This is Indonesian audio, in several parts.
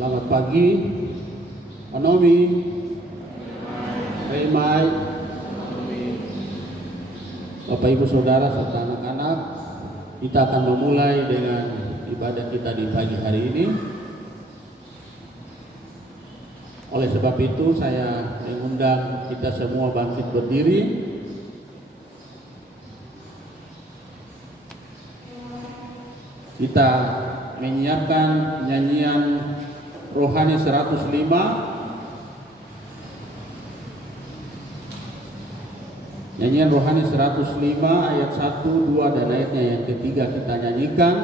Selamat pagi, Anomi, Remai, Bapak Ibu Saudara serta anak-anak. Kita akan memulai dengan ibadah kita di pagi hari ini. Oleh sebab itu saya mengundang kita semua bangkit berdiri. Kita menyiapkan nyanyian rohani 105. Nyanyian rohani 105 ayat 1, 2 dan ayatnya yang ketiga kita nyanyikan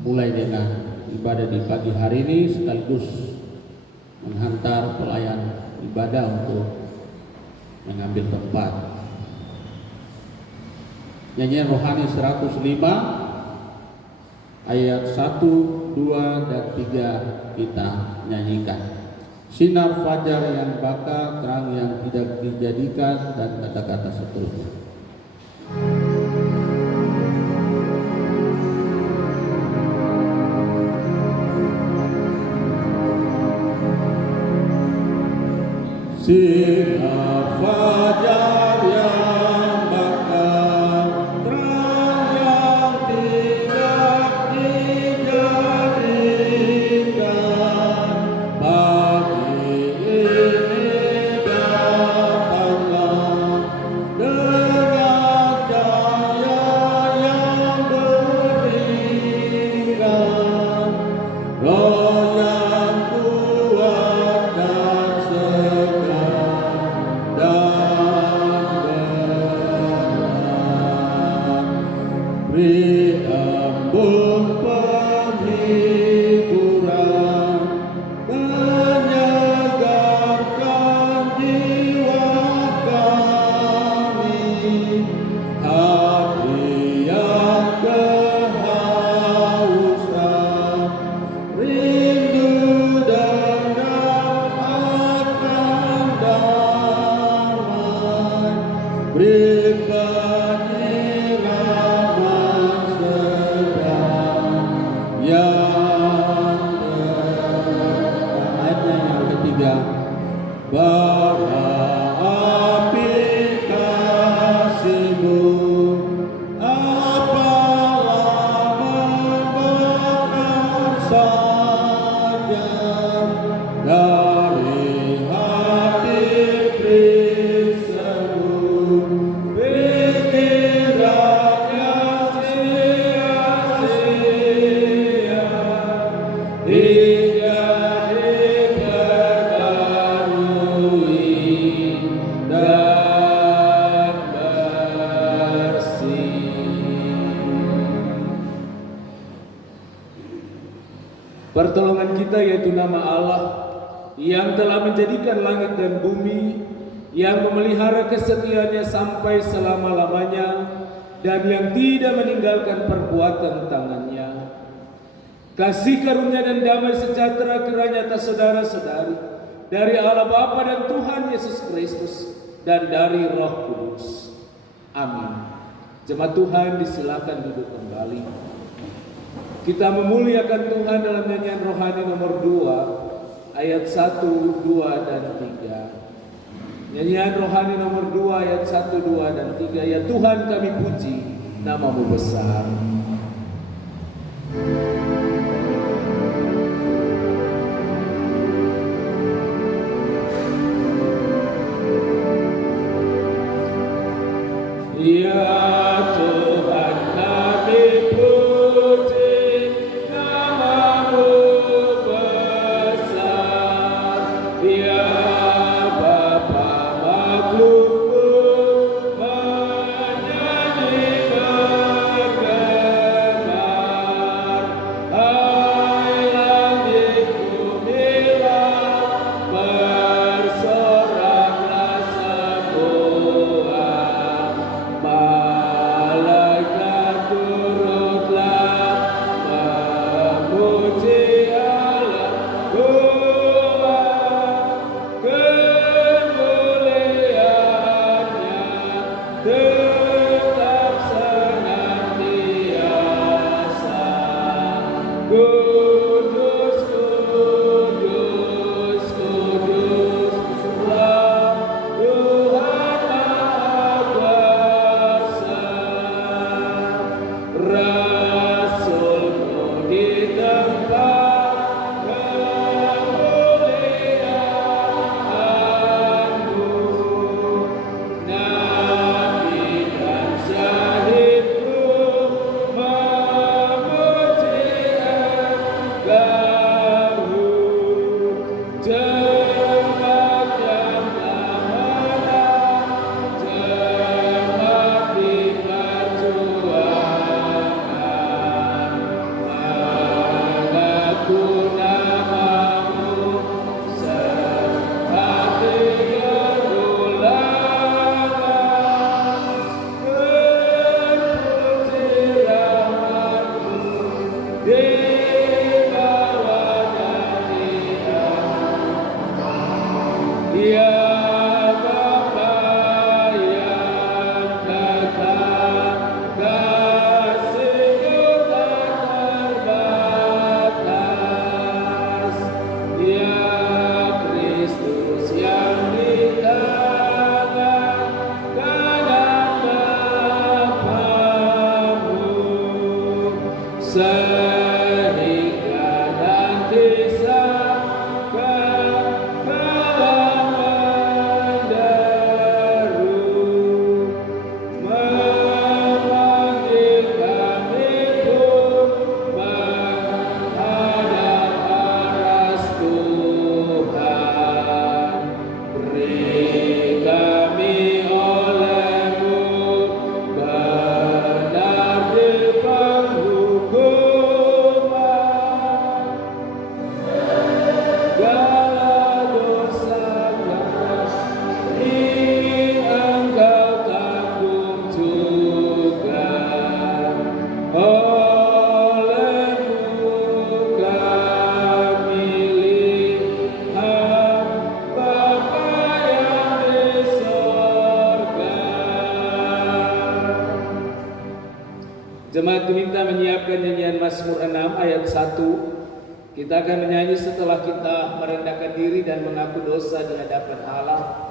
mulai dengan ibadah di pagi hari ini, sekaligus menghantar pelayan ibadah untuk mengambil tempat. Nyanyian rohani 105 ayat 1, 2 dan 3 kita nyanyikan. Sinar fajar yang bakar, terang yang tidak dijadikan, dan kata-kata seterusnya. Sinar fajar yang bakar, terang yang tidak dijadikan, pagi ini datanglah dengan cahaya yang berikan, roh yang kuat dan segar dan benar, beri embun penghiburan, menyegarkan jiwa kami, hati yang kehausan, rindu dendam akan damai, beri penyiraman sedang yang ayatnya yang ketiga. Bara api kasih-Mu apalah membakar saja, dari hati periksa-Mu pikirannya sia-sia, hingga diperbarui dan bersih. Pertolongan kita yaitu nama Allah yang telah menjadikan langit dan bumi, yang memelihara kesetiaannya sampai selama-lamanya, dan yang tidak meninggalkan perbuatan tangannya. Kasih karunia dan damai sejahtera kiranya atas saudara-saudari dari Allah Bapa dan Tuhan Yesus Kristus dan dari Roh Kudus. Amin. Jemaat Tuhan disilakan duduk kembali. Kita memuliakan Tuhan dalam nyanyian rohani nomor 2 ayat 1, 2 dan 3. Nyanyian rohani nomor 2 ayat 1, 2 dan 3. Ya Tuhan kami puji, nama-Mu besar. Ya Tuhan kami puji, nama-Mu besar. Ya Bapa makhluk-Mu menyanyi bergetar. sehingga nanti sang menderu memanggil kami pun menghadap aras Tuhan. Beri kami oleh-Mu benar di penghukuman, segala dosa kami Engkau tanggung juga. Oleh-Mu kami lihat Bapa yang di sorga. Jemaat diminta menyiapkan nyanyian Mazmur 6 ayat 1. Kita akan menyanyi setelah kita merendahkan diri dan mengaku dosa di hadapan Allah.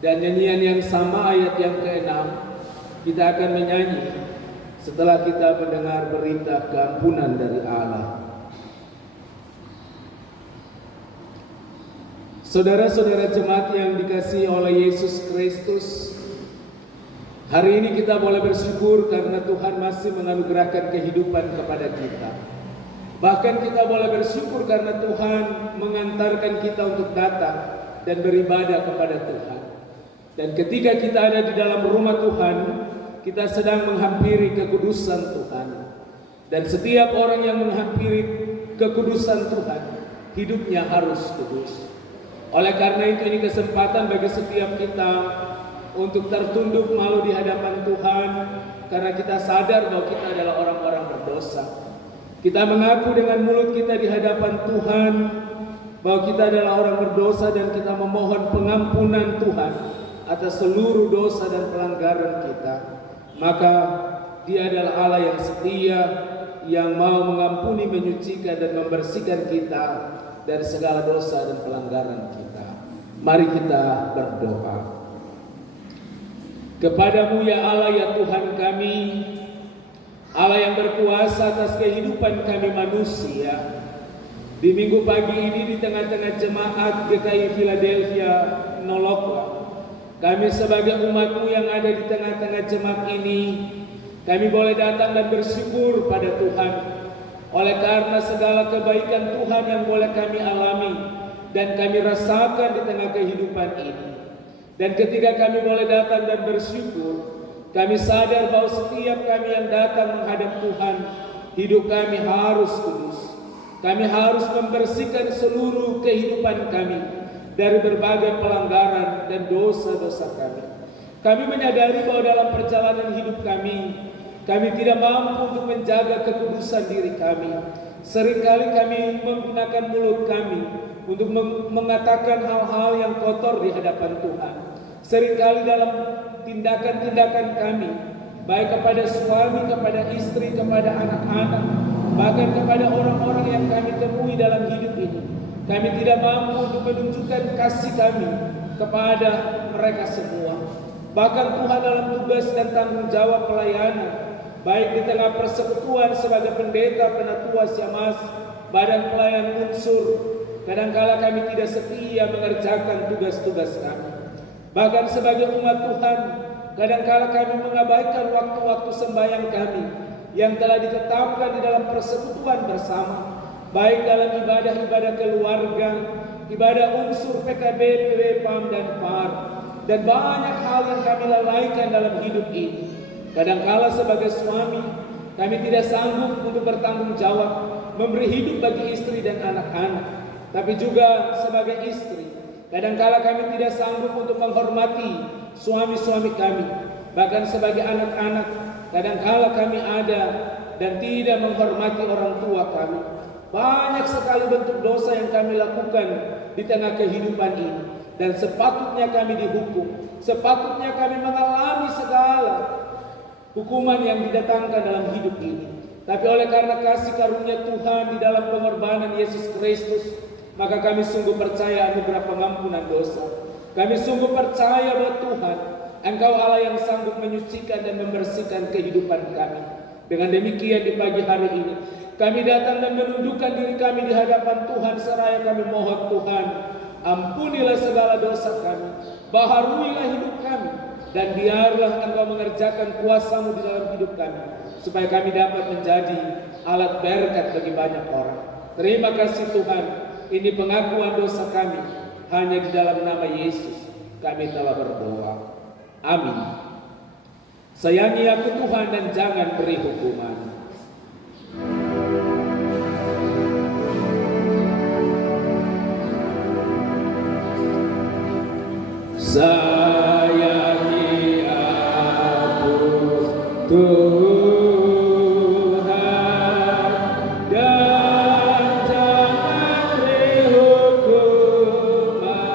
Dan nyanyian yang sama ayat yang ke-6 kita akan menyanyi setelah kita mendengar berita keampunan dari Allah. Saudara-saudara jemaat yang dikasihi oleh Yesus Kristus, hari ini kita boleh bersyukur karena Tuhan masih menganugerahkan kehidupan kepada kita. Bahkan kita boleh bersyukur karena Tuhan mengantarkan kita untuk datang dan beribadah kepada Tuhan. Dan ketika kita ada di dalam rumah Tuhan, kita sedang menghampiri kekudusan Tuhan. Dan setiap orang yang menghampiri kekudusan Tuhan, hidupnya harus kudus. Oleh karena itu ini kesempatan bagi setiap kita untuk tertunduk malu di hadapan Tuhan, karena kita sadar bahwa kita adalah orang-orang berdosa. Kita mengaku dengan mulut kita di hadapan Tuhan bahwa kita adalah orang berdosa, dan kita memohon pengampunan Tuhan atas seluruh dosa dan pelanggaran kita. Maka Dia adalah Allah yang setia, yang mau mengampuni, menyucikan dan membersihkan kita dari segala dosa dan pelanggaran kita. Mari kita berdoa. Kepadamu ya Allah, ya Tuhan kami, Allah yang berkuasa atas kehidupan kami manusia, di minggu pagi ini di tengah-tengah jemaat GKI Philadelphia Nolokwa, kami sebagai umat-Mu yang ada di tengah-tengah jemaat ini, kami boleh datang dan bersyukur pada Tuhan oleh karena segala kebaikan Tuhan yang boleh kami alami dan kami rasakan di tengah kehidupan ini. Dan ketika kami boleh datang dan bersyukur, kami sadar bahwa setiap kami yang datang menghadap Tuhan, hidup kami harus kudus. Kami harus membersihkan seluruh kehidupan kami dari berbagai pelanggaran dan dosa-dosa kami. Kami menyadari bahwa dalam perjalanan hidup kami tidak mampu untuk menjaga kekudusan diri kami. Seringkali kami menggunakan mulut kami untuk mengatakan hal-hal yang kotor di hadapan Tuhan. Seringkali dalam tindakan-tindakan kami, baik kepada suami, kepada istri, kepada anak-anak, bahkan kepada orang-orang yang kami temui dalam hidup ini, kami tidak mampu untuk menunjukkan kasih kami kepada mereka semua. Bahkan Tuhan dalam tugas dan tanggung jawab pelayanan, baik di tengah persekutuan sebagai pendeta, penatua, syamas, badan pelayan unsur, kadangkala kami tidak setia mengerjakan tugas-tugas kami. Bahkan sebagai umat Tuhan, kadangkala kami mengabaikan waktu-waktu sembahyang kami yang telah ditetapkan di dalam persekutuan bersama, baik dalam ibadah-ibadah keluarga, ibadah unsur PKB, PW, PAM, dan PAR, dan banyak hal yang kami lalaikan dalam hidup ini. Kadangkala sebagai suami, kami tidak sanggup untuk bertanggung jawab memberi hidup bagi istri dan anak-anak. Tapi juga sebagai istri, kadangkala kami tidak sanggup untuk menghormati suami-suami kami. Bahkan sebagai anak-anak, kadangkala kami ada dan tidak menghormati orang tua kami. Banyak sekali bentuk dosa yang kami lakukan di tengah kehidupan ini, dan sepatutnya kami dihukum. Sepatutnya kami mengalami segala hukuman yang didatangkan dalam hidup ini. Tapi oleh karena kasih karunia Tuhan di dalam pengorbanan Yesus Kristus, maka kami sungguh percaya anugerah pengampunan dosa. Kami sungguh percaya bahwa Tuhan, Engkau Allah yang sanggup menyucikan dan membersihkan kehidupan kami. Dengan demikian di pagi hari ini, Kami datang dan menundukkan diri kami di hadapan Tuhan seraya kami mohon Tuhan, ampunilah segala dosa kami, baharuilah hidup kami, dan biarlah Engkau mengerjakan kuasa-Mu di dalam hidup kami, supaya kami dapat menjadi alat berkat bagi banyak orang. Terima kasih Tuhan, ini pengakuan dosa kami, hanya di dalam nama Yesus kami telah berdoa. Amin. Sayangi aku Tuhan dan jangan beri hukuman. Sayangi aku Tuhan dan jangan beri hukuman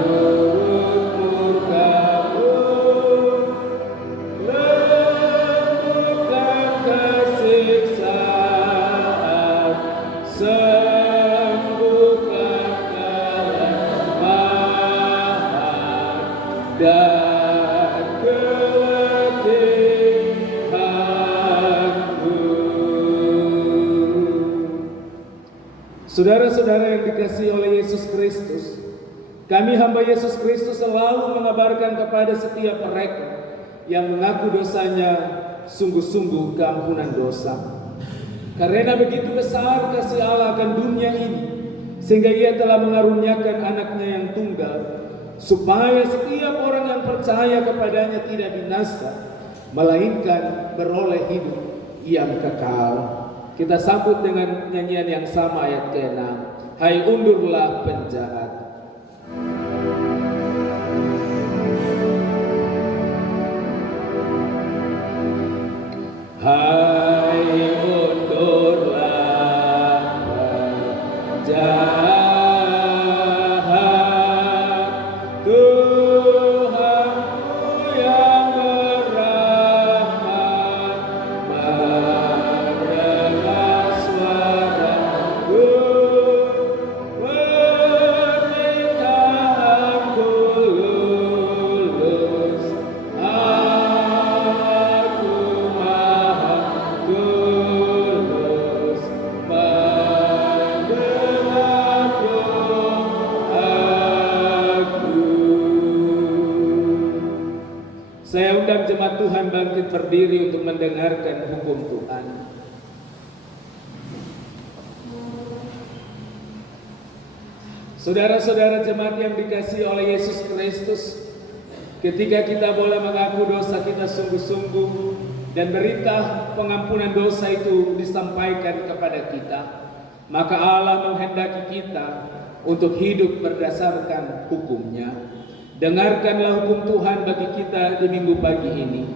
menurut murka-Mu, lembukan kesiksaan, sembuhkan dan keletihanku. Saudara-saudara yang dikasihi oleh Yesus Kristus, kami hamba Yesus Kristus selalu mengabarkan kepada setiap mereka yang mengaku dosanya sungguh-sungguh keampunan dosa. Karena begitu besar kasih Allah akan dunia ini, sehingga Ia telah mengaruniakan anaknya yang tunggal, supaya setiap orang yang percaya kepadanya tidak binasa, melainkan beroleh hidup yang kekal. Kita sambut dengan nyanyian yang sama ayat ke-6. Hai undurlah penjahat. Hai undurlah penjahat. Saya undang jemaat Tuhan bangkit berdiri untuk mendengarkan hukum Tuhan. Saudara-saudara jemaat yang dikasihi oleh Yesus Kristus, ketika kita boleh mengaku dosa kita sungguh-sungguh dan berita pengampunan dosa itu disampaikan kepada kita, maka Allah menghendaki kita untuk hidup berdasarkan hukum-Nya. Dengarkanlah hukum Tuhan bagi kita di minggu pagi ini.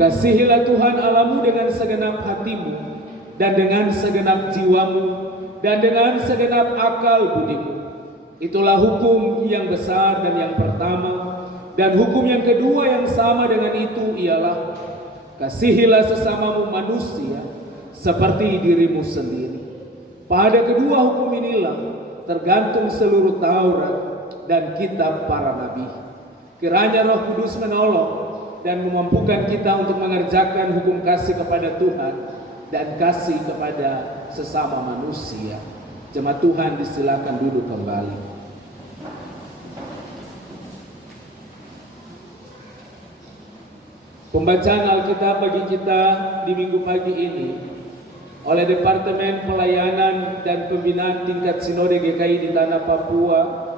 Kasihilah Tuhan Allahmu dengan segenap hatimu, dan dengan segenap jiwamu, dan dengan segenap akal budimu. Itulah hukum yang besar dan yang pertama. Dan hukum yang kedua yang sama dengan itu ialah kasihilah sesamamu manusia seperti dirimu sendiri. Pada kedua hukum inilah tergantung seluruh Taurat dan kitab para nabi. Kiranya Roh Kudus menolong dan memampukan kita untuk mengerjakan hukum kasih kepada Tuhan dan kasih kepada sesama manusia. Jemaat Tuhan disilakan duduk kembali. Pembacaan Alkitab bagi kita di minggu pagi ini oleh Departemen Pelayanan dan Pembinaan Tingkat Sinode GKI di Tanah Papua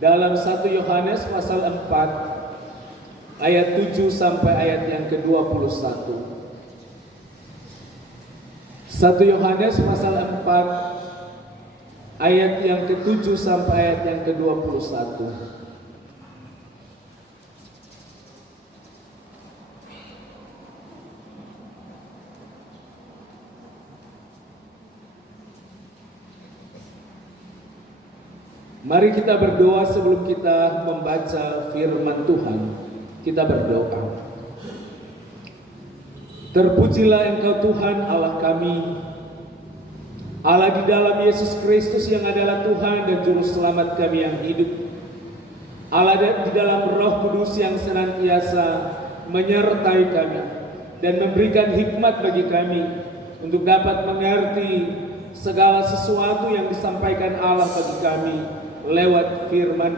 dalam 1 Yohanes pasal 4 ayat 7 sampai ayat yang ke-21. 1 Yohanes pasal 4 ayat yang ke-7 sampai ayat yang ke-21. Mari kita berdoa sebelum kita membaca firman Tuhan. Kita berdoa. Terpujilah Engkau Tuhan Allah kami, Allah di dalam Yesus Kristus yang adalah Tuhan dan Juru Selamat kami yang hidup. Allah di dalam Roh Kudus yang senantiasa menyertai kami, dan memberikan hikmat bagi kami untuk dapat mengerti segala sesuatu yang disampaikan Allah bagi kami lewat firman.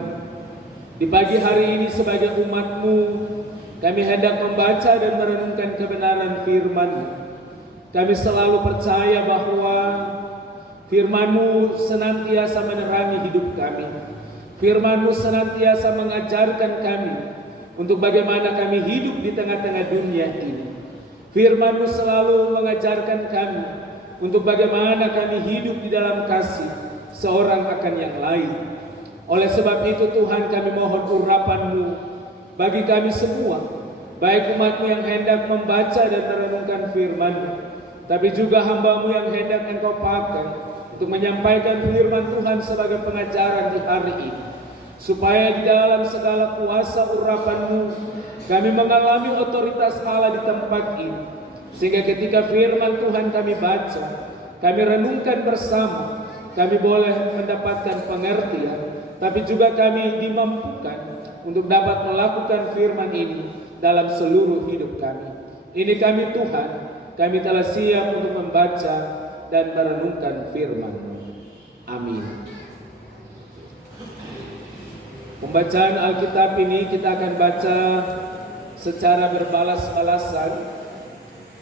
Di pagi hari ini sebagai umat-Mu, kami hendak membaca dan merenungkan kebenaran firman. Kami selalu percaya bahwa firman-Mu senantiasa menerangi hidup kami. Firman-Mu senantiasa mengajarkan kami untuk bagaimana kami hidup di tengah-tengah dunia ini. Firman-Mu selalu mengajarkan kami untuk bagaimana kami hidup di dalam kasih seorang akan yang lain. Oleh sebab itu Tuhan, kami mohon urapan-Mu bagi kami semua, baik umat-Mu yang hendak membaca dan merenungkan firman-Mu, tapi juga hamba-Mu yang hendak Engkau pakai untuk menyampaikan firman Tuhan sebagai pengajaran di hari ini, supaya di dalam segala kuasa urapan-Mu kami mengalami otoritas Allah di tempat ini, sehingga ketika firman Tuhan kami baca, kami renungkan bersama, kami boleh mendapatkan pengertian, tapi juga kami dimampukan untuk dapat melakukan firman ini dalam seluruh hidup kami. Ini kami Tuhan, kami telah siap untuk membaca dan merenungkan firman-Mu. Amin. Pembacaan Alkitab ini kita akan baca secara berbalas-balasan.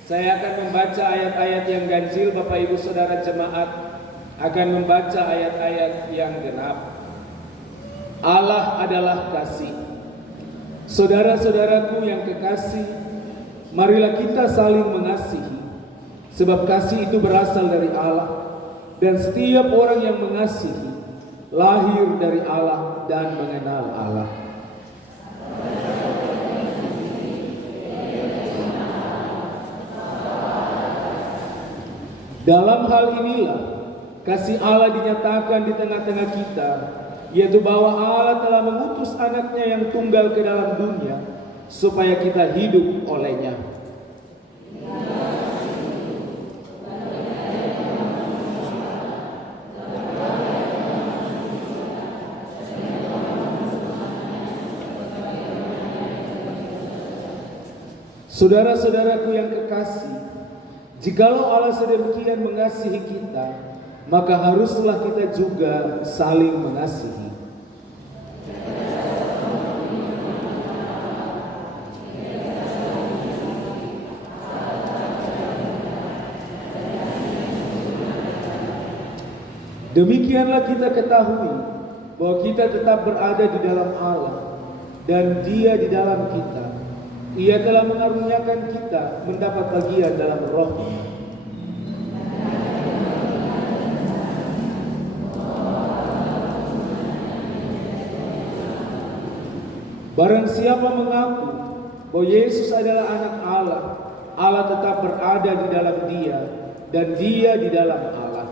Saya akan membaca ayat-ayat yang ganjil, Bapak Ibu Saudara jemaat akan membaca ayat-ayat yang genap. Allah adalah kasih. Saudara-saudaraku yang kekasih, marilah kita saling mengasihi, sebab kasih itu berasal dari Allah, dan setiap orang yang mengasihi lahir dari Allah dan mengenal Allah. Dalam hal inilah kasih Allah dinyatakan di tengah-tengah kita, yaitu bahwa Allah telah mengutus anaknya yang tunggal ke dalam dunia supaya kita hidup olehnya. Saudara-saudaraku yang kekasih, jikalau Allah sedemikian mengasihi kita, maka haruslah kita juga saling mengasihi. Demikianlah kita ketahui bahwa kita tetap berada di dalam Allah dan Dia di dalam kita. Ia telah mengaruniakan kita mendapat bagian dalam Roh-Nya. Barang siapa mengaku bahwa Yesus adalah anak Allah, Allah tetap berada di dalam Dia dan Dia di dalam Allah.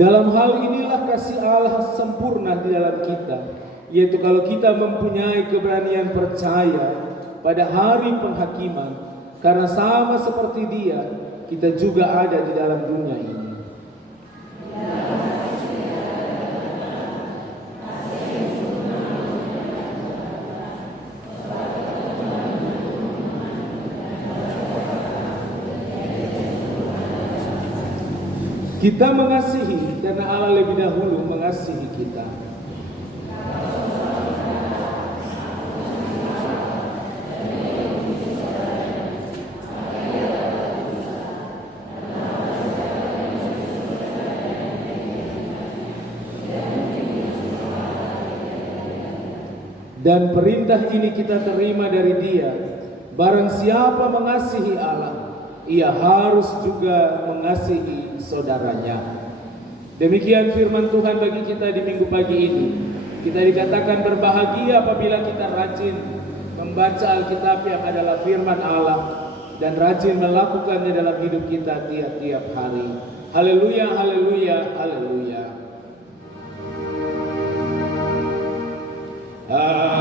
Dalam hal inilah kasih Allah sempurna di dalam kita, yaitu kalau kita mempunyai keberanian percaya pada hari penghakiman, karena sama seperti Dia, kita juga ada di dalam dunia ini. Kita mengasihi karena Allah lebih dahulu mengasihi kita. Dan perintah ini kita terima dari Dia, barang siapa mengasihi Allah, ia harus juga mengasihi saudaranya. Demikian firman Tuhan bagi kita di minggu pagi ini. Kita dikatakan berbahagia apabila kita rajin membaca Alkitab yang adalah firman Allah dan rajin melakukannya dalam hidup kita tiap-tiap hari. Haleluya, haleluya, haleluya. Haleluya,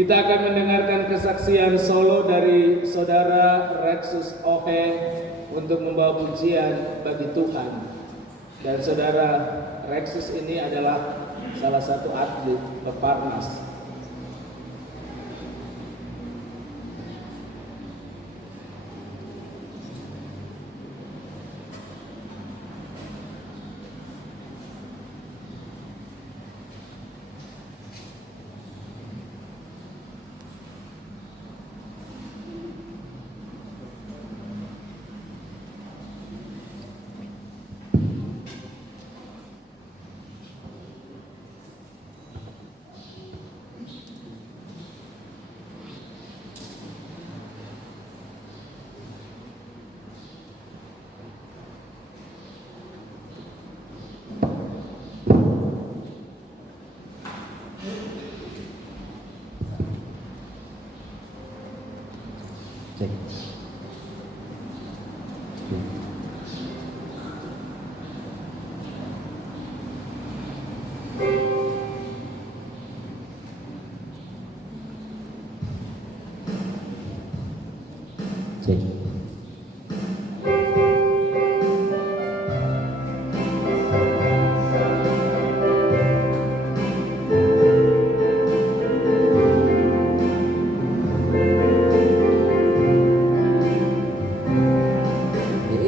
Kita akan mendengarkan kesaksian solo dari Saudara Rexus Ohe untuk membawa pujian bagi Tuhan. Dan Saudara Rexus ini adalah salah satu atlet peparnas.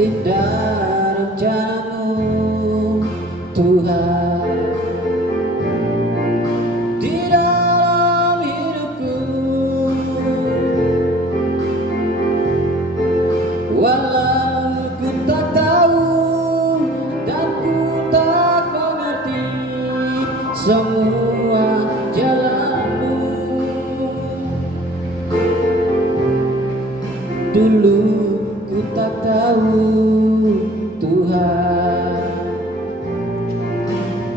Indah rencanamu Tuhan di dalam hidupku, walau ku tak tahu dan ku tak mengerti semua jalanmu. Dulu ku tak tahu Tuhan,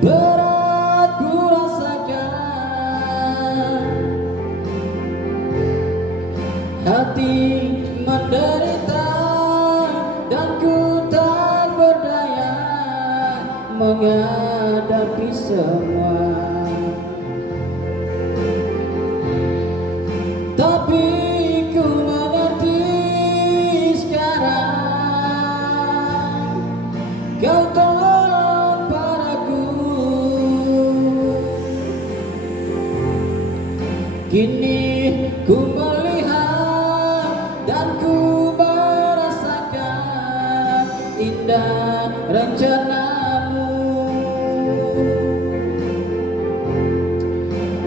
berat ku rasakan, hati menderita dan ku tak berdaya menghadapi semua. Tapi ku mengerti sekarang, Kau tolong padaku. Kini ku melihat dan ku merasakan indah rencanamu.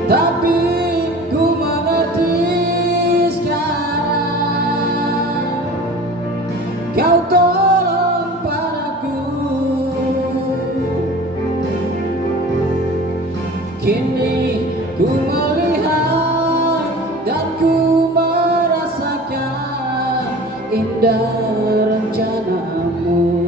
Tapi ku mengerti sekarang, Kau tolong padaku. Kini ku melihat dan ku merasakan indah rencanamu.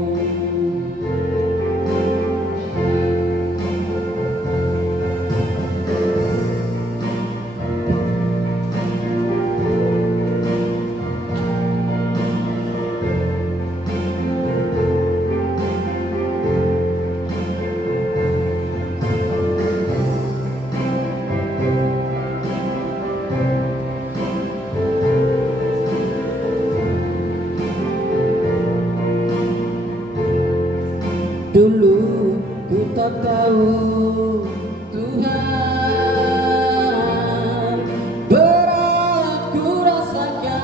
Dulu ku tak tahu Tuhan, berat ku rasakan,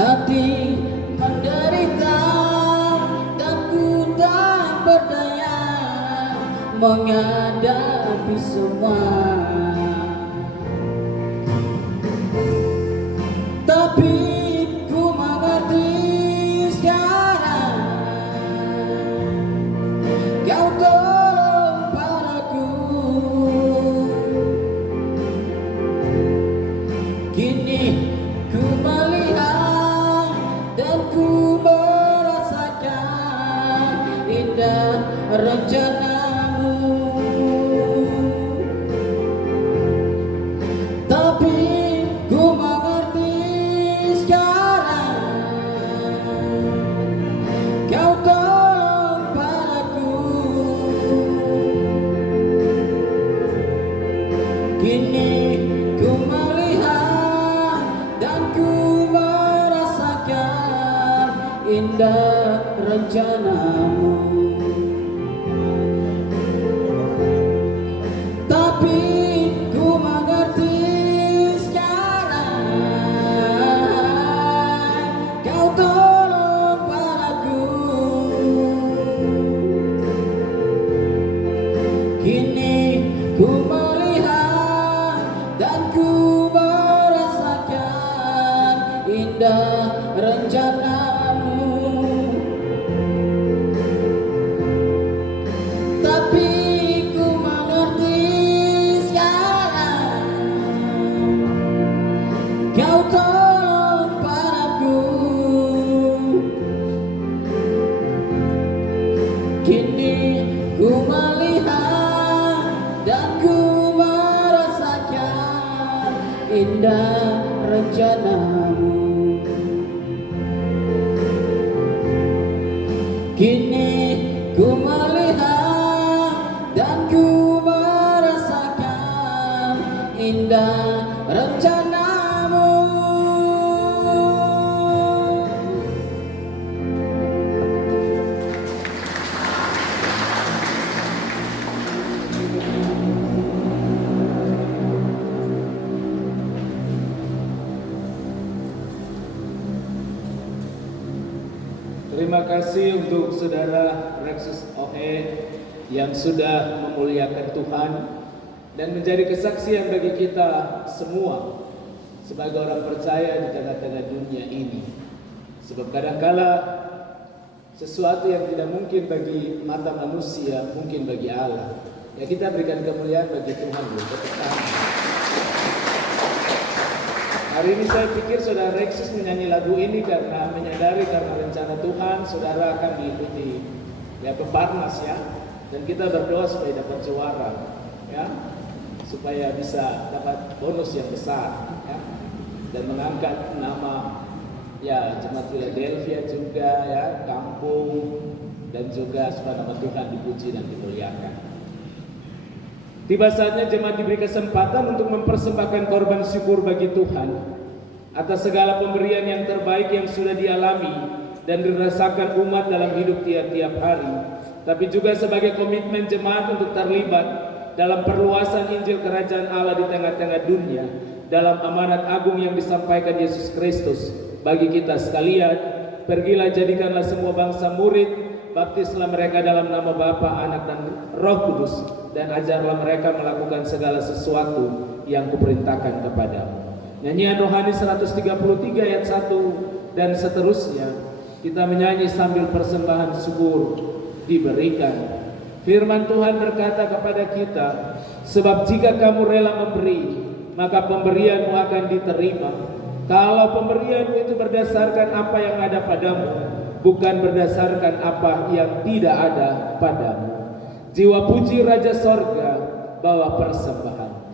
hati menderita dan ku tak berdaya menghadapi semua. Tapi ku mengerti sekarang, Kau tolong padaku. Kini ku melihat dan ku merasakan indah rencanamu. Kini ku melihat dan ku merasakan indah rencanamu. Tapi ku mengerti sekarang, kau tolong padaku. Kini ku melihat dan ku merasakan indah rencanamu. Tapi ku mengerti sekarang, kau tolong padaku. Kini ku melihat dan ku merasakan indah rencanamu. Kini ku melihat dan ku merasakan indah rencanamu. Terima kasih untuk saudara Rexus Ohe yang sudah memuliakan Tuhan dan menjadi kesaksian bagi kita semua sebagai orang percaya di tengah-tengah dunia ini. Sebab kadangkala sesuatu yang tidak mungkin bagi mata manusia mungkin bagi Allah. Ya, kita berikan kemuliaan bagi Tuhan dulu. Hari ini saya pikir saudara Rexus menyanyi lagu ini karena menyadari karena rencana Tuhan saudara akan diikuti ya peparnas ya, dan kita berdoa supaya dapat juara ya, supaya bisa dapat bonus yang besar ya, dan mengangkat nama ya jemaat Philadelphia juga ya, kampung, dan juga supaya nama Tuhan dipuji dan dimuliakan. Tiba saatnya jemaat diberi kesempatan untuk mempersembahkan korban syukur bagi Tuhan atas segala pemberian yang terbaik yang sudah dialami dan dirasakan umat dalam hidup tiap-tiap hari, tapi juga sebagai komitmen jemaat untuk terlibat dalam perluasan Injil Kerajaan Allah di tengah-tengah dunia dalam amanat agung yang disampaikan Yesus Kristus bagi kita sekalian. Pergilah, jadikanlah semua bangsa murid, baptislah mereka dalam nama Bapa, Anak, dan Roh Kudus, dan ajarlah mereka melakukan segala sesuatu yang kuperintahkan kepadamu. Nyanyian rohani 133 ayat 1 dan seterusnya kita menyanyi sambil persembahan syukur diberikan. Firman Tuhan berkata kepada kita, sebab jika kamu rela memberi, maka pemberianmu akan diterima. Kalau pemberianmu itu berdasarkan apa yang ada padamu, bukan berdasarkan apa yang tidak ada padamu. Jiwa puji Raja Sorga, bawa persembahan.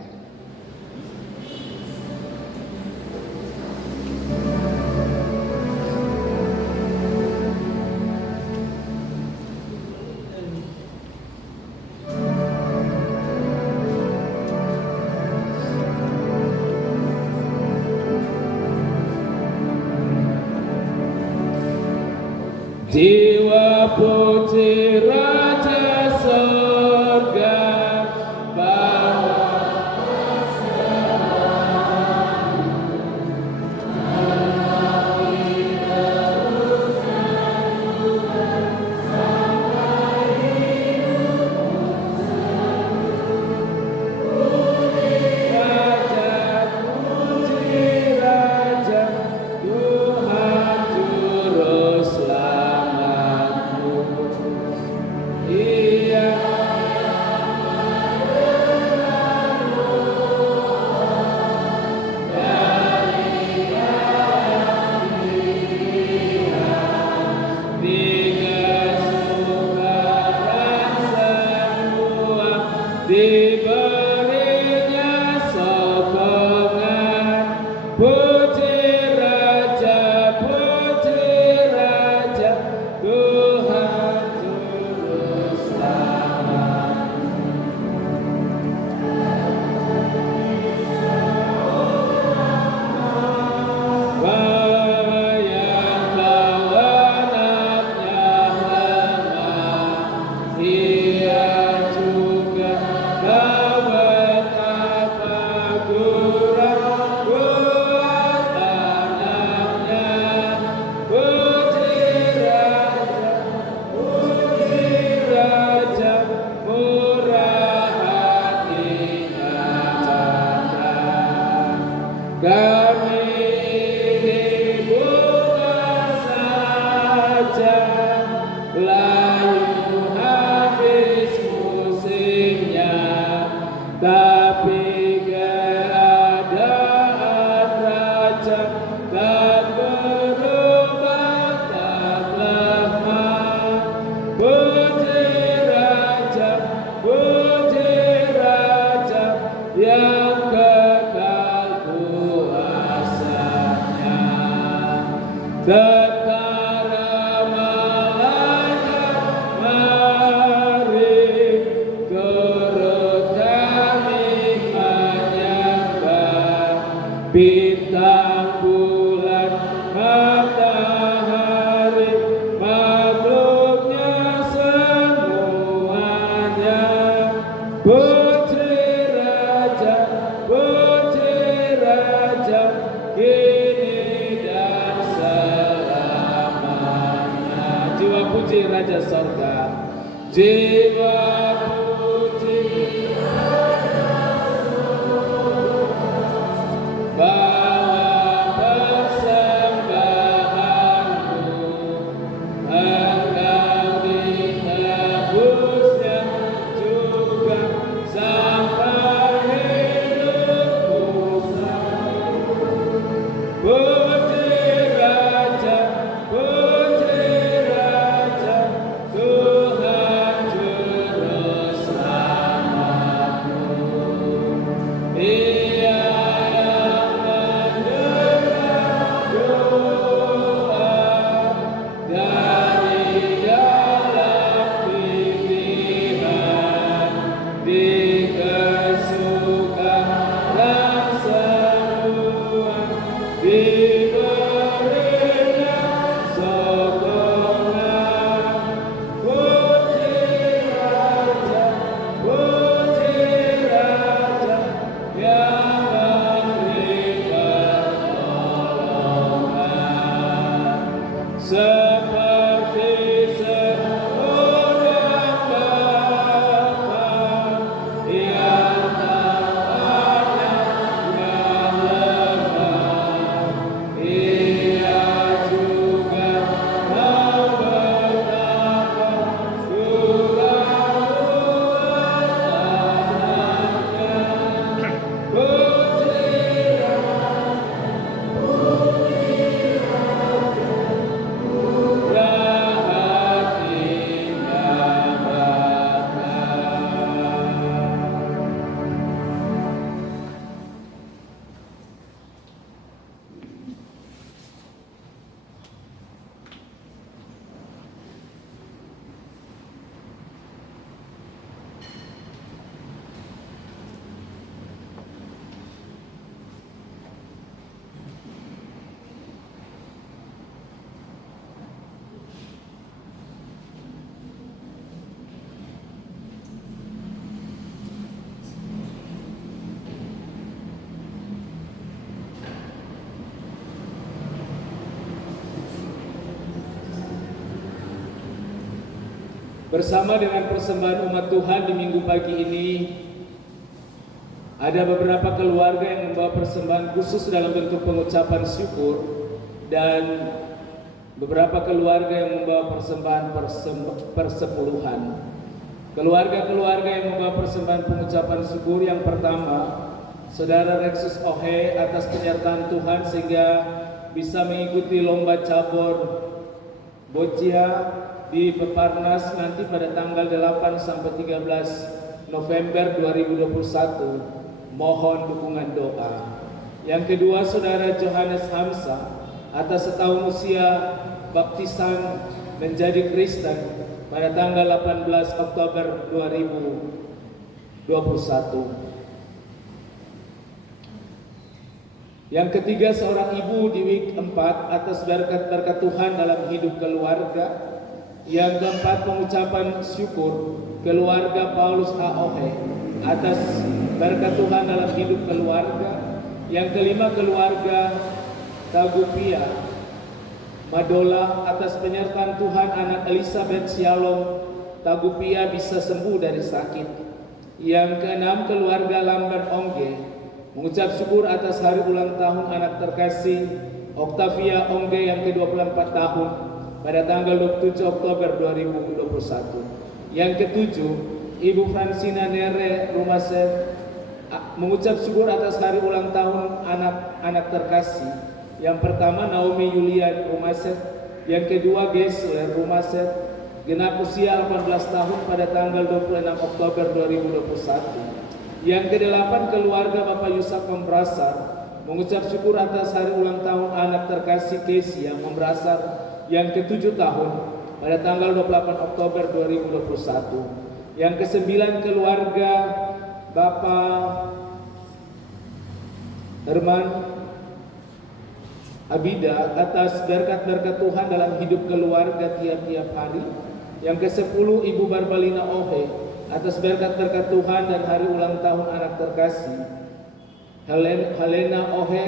Jiwa puji Raja Sorga, bawa persembahan. Melalui terusan Tuhan sampai hidupmu puji Raja, puji Raja, Tuhan Juru Selamatku. Ia diberinya sokongan. Puji Raja, Tuhan Juru Selamat. Putri Raja, kini dan selamanya. Jiwa puji Raja Sorga, jiwa puji Raja Sorga, bawa persembahanku, engkau ditebusnya juga sampai hidupku sampai. Puji Raja, Tuhan Juru Selamatku. Ia yang mendengar doa dari dalam pikiran, di kesukaan dan seruan, diberinya sokongan. Puji Raja, yang memberi pertolongan. Seperti seorang bapa yang anaknya lemah, ia juga membetapa kurang anaknya. Puji Bersama dengan persembahan umat Tuhan di minggu pagi ini, ada beberapa keluarga yang membawa persembahan khusus dalam bentuk pengucapan syukur, dan beberapa keluarga yang membawa persembahan persepuluhan. Keluarga-keluarga yang membawa persembahan pengucapan syukur, yang pertama, Saudara Rexus Ohe atas penyertaan Tuhan sehingga bisa mengikuti lomba cabur boccia di Peparnas nanti pada tanggal 8 sampai 13 November 2021. Mohon dukungan doa. Yang kedua, Saudara Johannes Hamsa atas setahun usia baptisan menjadi Kristen pada tanggal 18 Oktober 2021. Yang ketiga, seorang ibu di week 4 atas berkat-berkat Tuhan dalam hidup keluarga. Yang keempat, pengucapan syukur keluarga Paulus Aohe atas berkat Tuhan dalam hidup keluarga. Yang kelima, keluarga Tagupia Madola atas penyertaan Tuhan anak Elizabeth Shalom Tagupia bisa sembuh dari sakit. Yang keenam, keluarga Lamban Ongge mengucap syukur atas hari ulang tahun anak terkasih Octavia Ongge yang ke-24 tahun pada tanggal 27 Oktober 2021. Yang ketujuh, Ibu Francina Nere Rumaset mengucap syukur atas hari ulang tahun anak-anak terkasih. Yang pertama, Naomi Yulian Rumaset. Yang kedua, Gesler Rumaset, genap usia 18 tahun pada tanggal 26 Oktober 2021. Yang kedelapan, keluarga Bapak Yusak Membrasar mengucap syukur atas hari ulang tahun anak terkasih Casey yang Membrasar yang ke-7 tahun pada tanggal 28 Oktober 2021. Yang ke-9, keluarga Bapak Herman Abida atas berkat-berkat Tuhan dalam hidup keluarga tiap-tiap hari. Yang ke-10, Ibu Barbalina Ohe atas berkat-berkat Tuhan dan hari ulang tahun anak terkasih Helena Ohe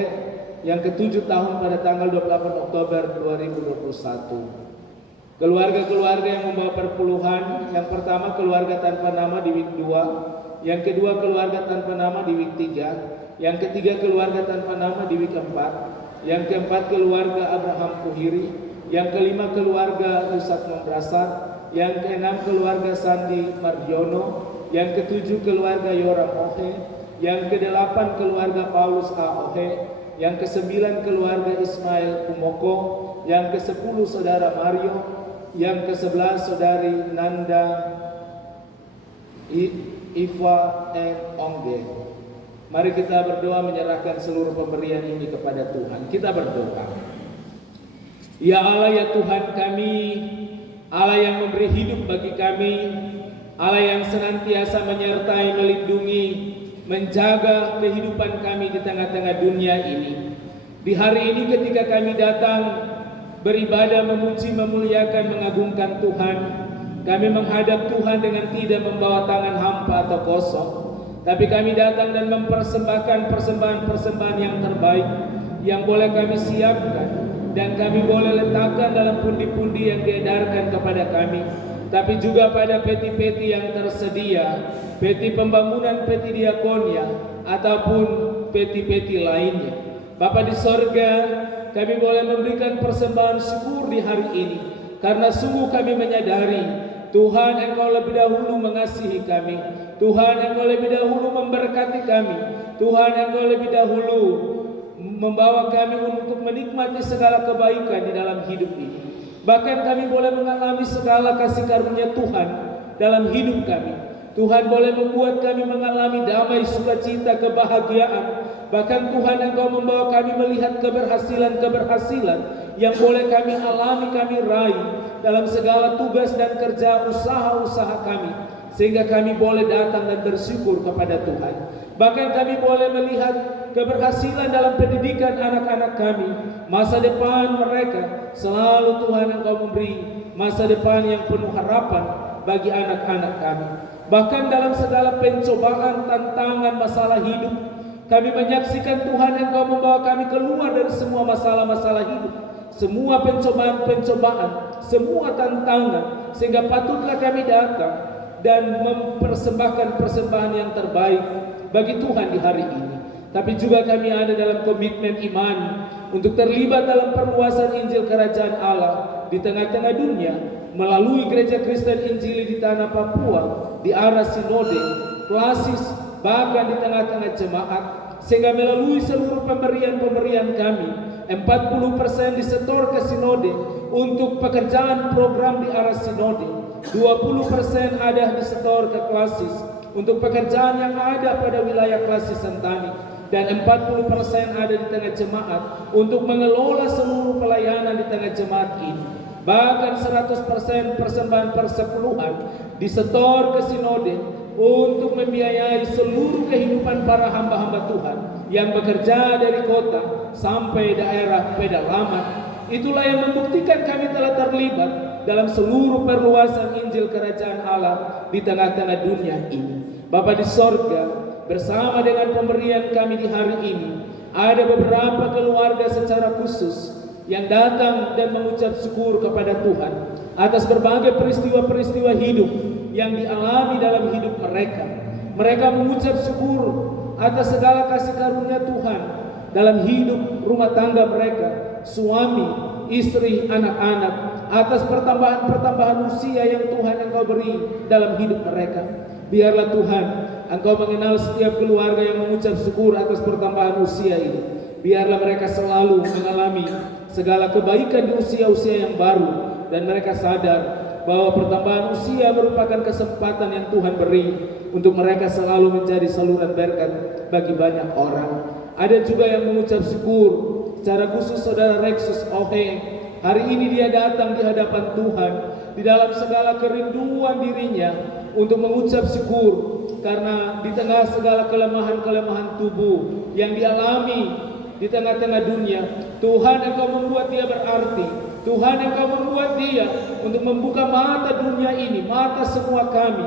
yang ke-7 tahun pada tanggal 28 Oktober 2021. Keluarga-keluarga yang membawa perpuluhan, yang pertama keluarga tanpa nama di week 2, yang kedua keluarga tanpa nama di week 3, yang ketiga keluarga tanpa nama di week 4, yang keempat keluarga Abraham Kuhiri, yang kelima keluarga Rusak Membrasar, yang keenam keluarga Sandi Mardiono, yang ketujuh keluarga Yoram Ohe, yang kedelapan keluarga Paulus A. Ohe, yang kesembilan keluarga Ismail Kumoko, yang ke-10 saudara Mario, yang ke-11 saudari Nanda Iva Ongge. Mari kita berdoa menyerahkan seluruh pemberian ini kepada Tuhan. Kita berdoa. Ya Allah, ya Tuhan kami, Allah yang memberi hidup bagi kami, Allah yang senantiasa menyertai, melindungi, menjaga kehidupan kami di tengah-tengah dunia ini. Di hari ini ketika kami datang beribadah, memuji, memuliakan, mengagungkan Tuhan, kami menghadap Tuhan dengan tidak membawa tangan hampa atau kosong, tapi kami datang dan mempersembahkan persembahan-persembahan yang terbaik yang boleh kami siapkan dan kami boleh letakkan dalam pundi-pundi yang diedarkan kepada kami, tapi juga pada peti-peti yang tersedia, peti pembangunan, peti diakonia, ataupun peti-peti lainnya. Bapa di sorga, kami boleh memberikan persembahan syukur di hari ini, karena sungguh kami menyadari Tuhan Engkau lebih dahulu mengasihi kami, Tuhan Engkau lebih dahulu memberkati kami, Tuhan Engkau lebih dahulu membawa kami untuk menikmati segala kebaikan di dalam hidup ini. Bahkan kami boleh mengalami segala kasih karunia Tuhan dalam hidup kami. Tuhan boleh membuat kami mengalami damai, sukacita, kebahagiaan. Bahkan Tuhan Engkau membawa kami melihat keberhasilan-keberhasilan yang boleh kami alami, kami raih dalam segala tugas dan kerja usaha-usaha kami, sehingga kami boleh datang dan bersyukur kepada Tuhan. Bahkan kami boleh melihat keberhasilan dalam pendidikan anak-anak kami, masa depan mereka. Selalu Tuhan Engkau memberi masa depan yang penuh harapan bagi anak-anak kami. Bahkan dalam segala pencobaan, tantangan, masalah hidup, kami menyaksikan Tuhan Engkau membawa kami keluar dari semua masalah-masalah hidup, semua pencobaan-pencobaan, semua tantangan, sehingga patutlah kami datang dan mempersembahkan persembahan yang terbaik bagi Tuhan di hari ini. Tapi juga kami ada dalam komitmen iman untuk terlibat dalam perluasan Injil Kerajaan Allah di tengah-tengah dunia melalui Gereja Kristen Injili di tanah Papua, di arah sinode, klasis, bahkan di tengah-tengah jemaat, sehingga melalui seluruh pemberian-pemberian kami, 40% disetor ke sinode untuk pekerjaan program di arah sinode, 20% ada disetor ke klasis untuk pekerjaan yang ada pada wilayah klasis Sentani, dan 40% ada di tengah jemaat untuk mengelola seluruh pelayanan di tengah jemaat ini. Bahkan 100% persembahan persepuluhan disetor ke sinode untuk membiayai seluruh kehidupan para hamba-hamba Tuhan yang bekerja dari kota sampai daerah pedalaman. Itulah yang membuktikan kami telah terlibat dalam seluruh perluasan Injil Kerajaan Allah di tengah-tengah dunia ini. Bapa di sorga, bersama dengan pemberian kami di hari ini, ada beberapa keluarga secara khusus yang datang dan mengucap syukur kepada Tuhan atas berbagai peristiwa-peristiwa hidup yang dialami dalam hidup mereka. Mereka mengucap syukur atas segala kasih karunia Tuhan dalam hidup rumah tangga mereka, suami, istri, anak-anak, atas pertambahan-pertambahan usia yang Tuhan Engkau beri dalam hidup mereka. Biarlah Tuhan Engkau mengenal setiap keluarga yang mengucap syukur atas pertambahan usia ini. Biarlah mereka selalu mengalami segala kebaikan di usia-usia yang baru, dan mereka sadar bahwa pertambahan usia merupakan kesempatan yang Tuhan beri untuk mereka selalu menjadi saluran berkat bagi banyak orang. Ada juga yang mengucap syukur secara khusus saudara Rexus Ohe. Hari ini dia datang di hadapan Tuhan di dalam segala kerinduan dirinya untuk mengucap syukur karena di tengah segala kelemahan-kelemahan tubuh yang dialami di tengah-tengah dunia, Tuhan Engkau membuat dia berarti. Tuhan Engkau membuat dia untuk membuka mata dunia ini, mata semua kami,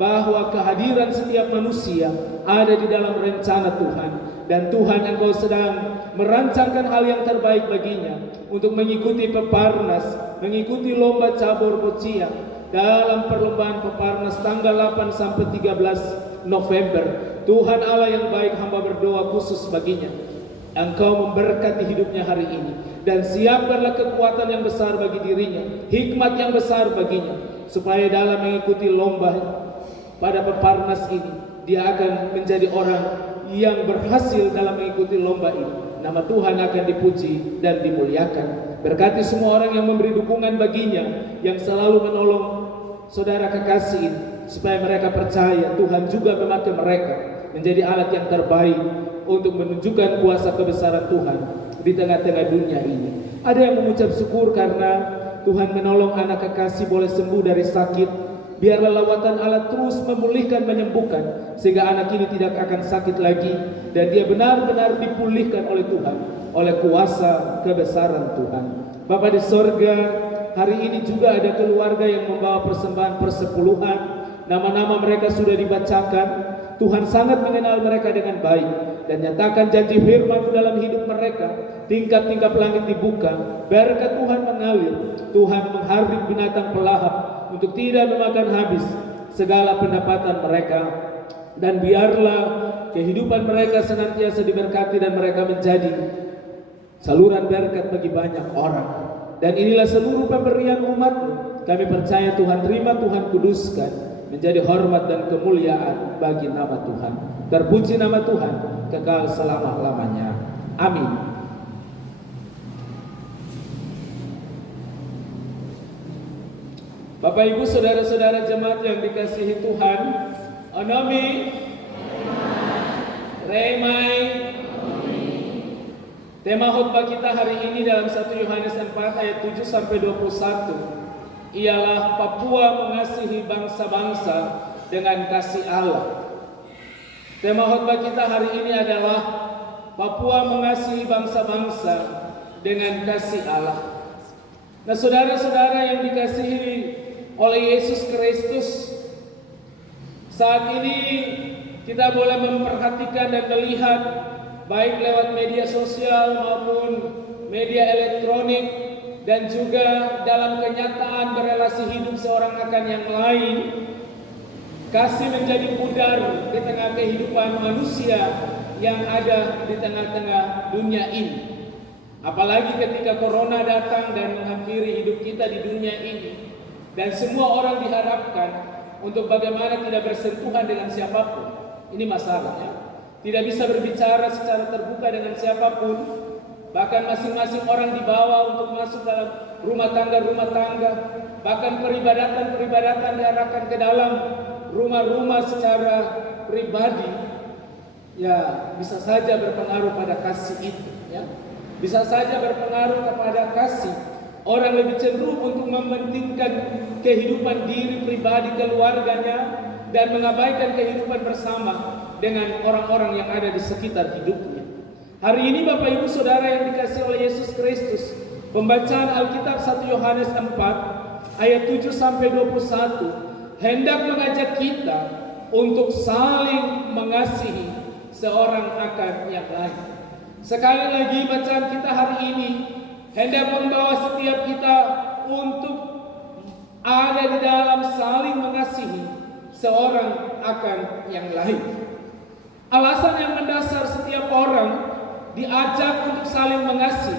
bahwa kehadiran setiap manusia ada di dalam rencana Tuhan. Dan Tuhan, Engkau sedang merancangkan hal yang terbaik baginya untuk mengikuti Peparnas, mengikuti lomba cabur boccia dalam perlombaan Peparnas tanggal 8 sampai 13 November. Tuhan Allah yang baik, hamba berdoa khusus baginya. Engkau memberkati hidupnya hari ini, dan siapkanlah kekuatan yang besar bagi dirinya, hikmat yang besar baginya, supaya dalam mengikuti lomba pada Peparnas ini, dia akan menjadi orang yang berhasil dalam mengikuti lomba ini. Nama Tuhan akan dipuji dan dimuliakan. Berkati semua orang yang memberi dukungan baginya, yang selalu menolong saudara kekasih ini, supaya mereka percaya Tuhan juga memakai mereka menjadi alat yang terbaik untuk menunjukkan kuasa kebesaran Tuhan di tengah-tengah dunia ini. Ada yang mengucap syukur karena Tuhan menolong anak kekasih boleh sembuh dari sakit. Biarlah lawatan Allah terus memulihkan, menyembuhkan, sehingga anak ini tidak akan sakit lagi, dan dia benar-benar dipulihkan oleh Tuhan, oleh kuasa kebesaran Tuhan. Bapa di sorga, hari ini juga ada keluarga yang membawa persembahan persepuluhan. Nama-nama mereka sudah dibacakan. Tuhan sangat mengenal mereka dengan baik, dan nyatakan janji firman dalam hidup mereka. Tingkap-tingkap langit dibuka, berkat Tuhan mengalir. Tuhan menghardik binatang pelahap untuk tidak memakan habis segala pendapatan mereka, dan biarlah kehidupan mereka senantiasa diberkati dan mereka menjadi saluran berkat bagi banyak orang. Dan inilah seluruh pemberian umat-Mu. Kami percaya Tuhan terima, Tuhan kuduskan, menjadi hormat dan kemuliaan bagi nama Tuhan. Terpuji nama Tuhan kekal selama-lamanya. Amin. Bapak Ibu saudara-saudara jemaat yang dikasihi Tuhan, Onomi, Remai. Tema khotbah kita hari ini dalam 1 Yohanes 4 ayat 7 sampai 21 ialah Papua mengasihi bangsa-bangsa dengan kasih Allah. Tema khotbah kita hari ini adalah Papua mengasihi bangsa-bangsa dengan kasih Allah. Nah, saudara-saudara yang dikasihi oleh Yesus Kristus, saat ini kita boleh memperhatikan dan melihat baik lewat media sosial maupun media elektronik, dan juga dalam kenyataan berelasi hidup seorang akan yang lain, kasih menjadi pudar di tengah kehidupan manusia yang ada di tengah-tengah dunia ini. Apalagi ketika corona datang dan menghampiri hidup kita di dunia ini, dan semua orang diharapkan untuk bagaimana tidak bersentuhan dengan siapapun. Ini masalahnya. Tidak bisa berbicara secara terbuka dengan siapapun. Bahkan masing-masing orang dibawa untuk masuk dalam rumah tangga. Bahkan peribadatan diarahkan ke dalam rumah-rumah secara pribadi. Ya, bisa saja berpengaruh pada kasih itu, ya. Bisa saja berpengaruh kepada kasih. Orang lebih cenderung untuk mementingkan kehidupan diri pribadi keluarganya dan mengabaikan kehidupan bersama dengan orang-orang yang ada di sekitar hidupnya. Hari ini Bapak Ibu Saudara yang dikasihi oleh Yesus Kristus, pembacaan Alkitab 1 Yohanes 4 ayat 7 sampai 21 hendak mengajak kita untuk saling mengasihi seorang akan yang lain. Sekali lagi bacaan kita hari ini hendak membawa setiap kita untuk ada di dalam saling mengasihi seorang akan yang lain. Alasan yang mendasar setiap orang diajak untuk saling mengasihi,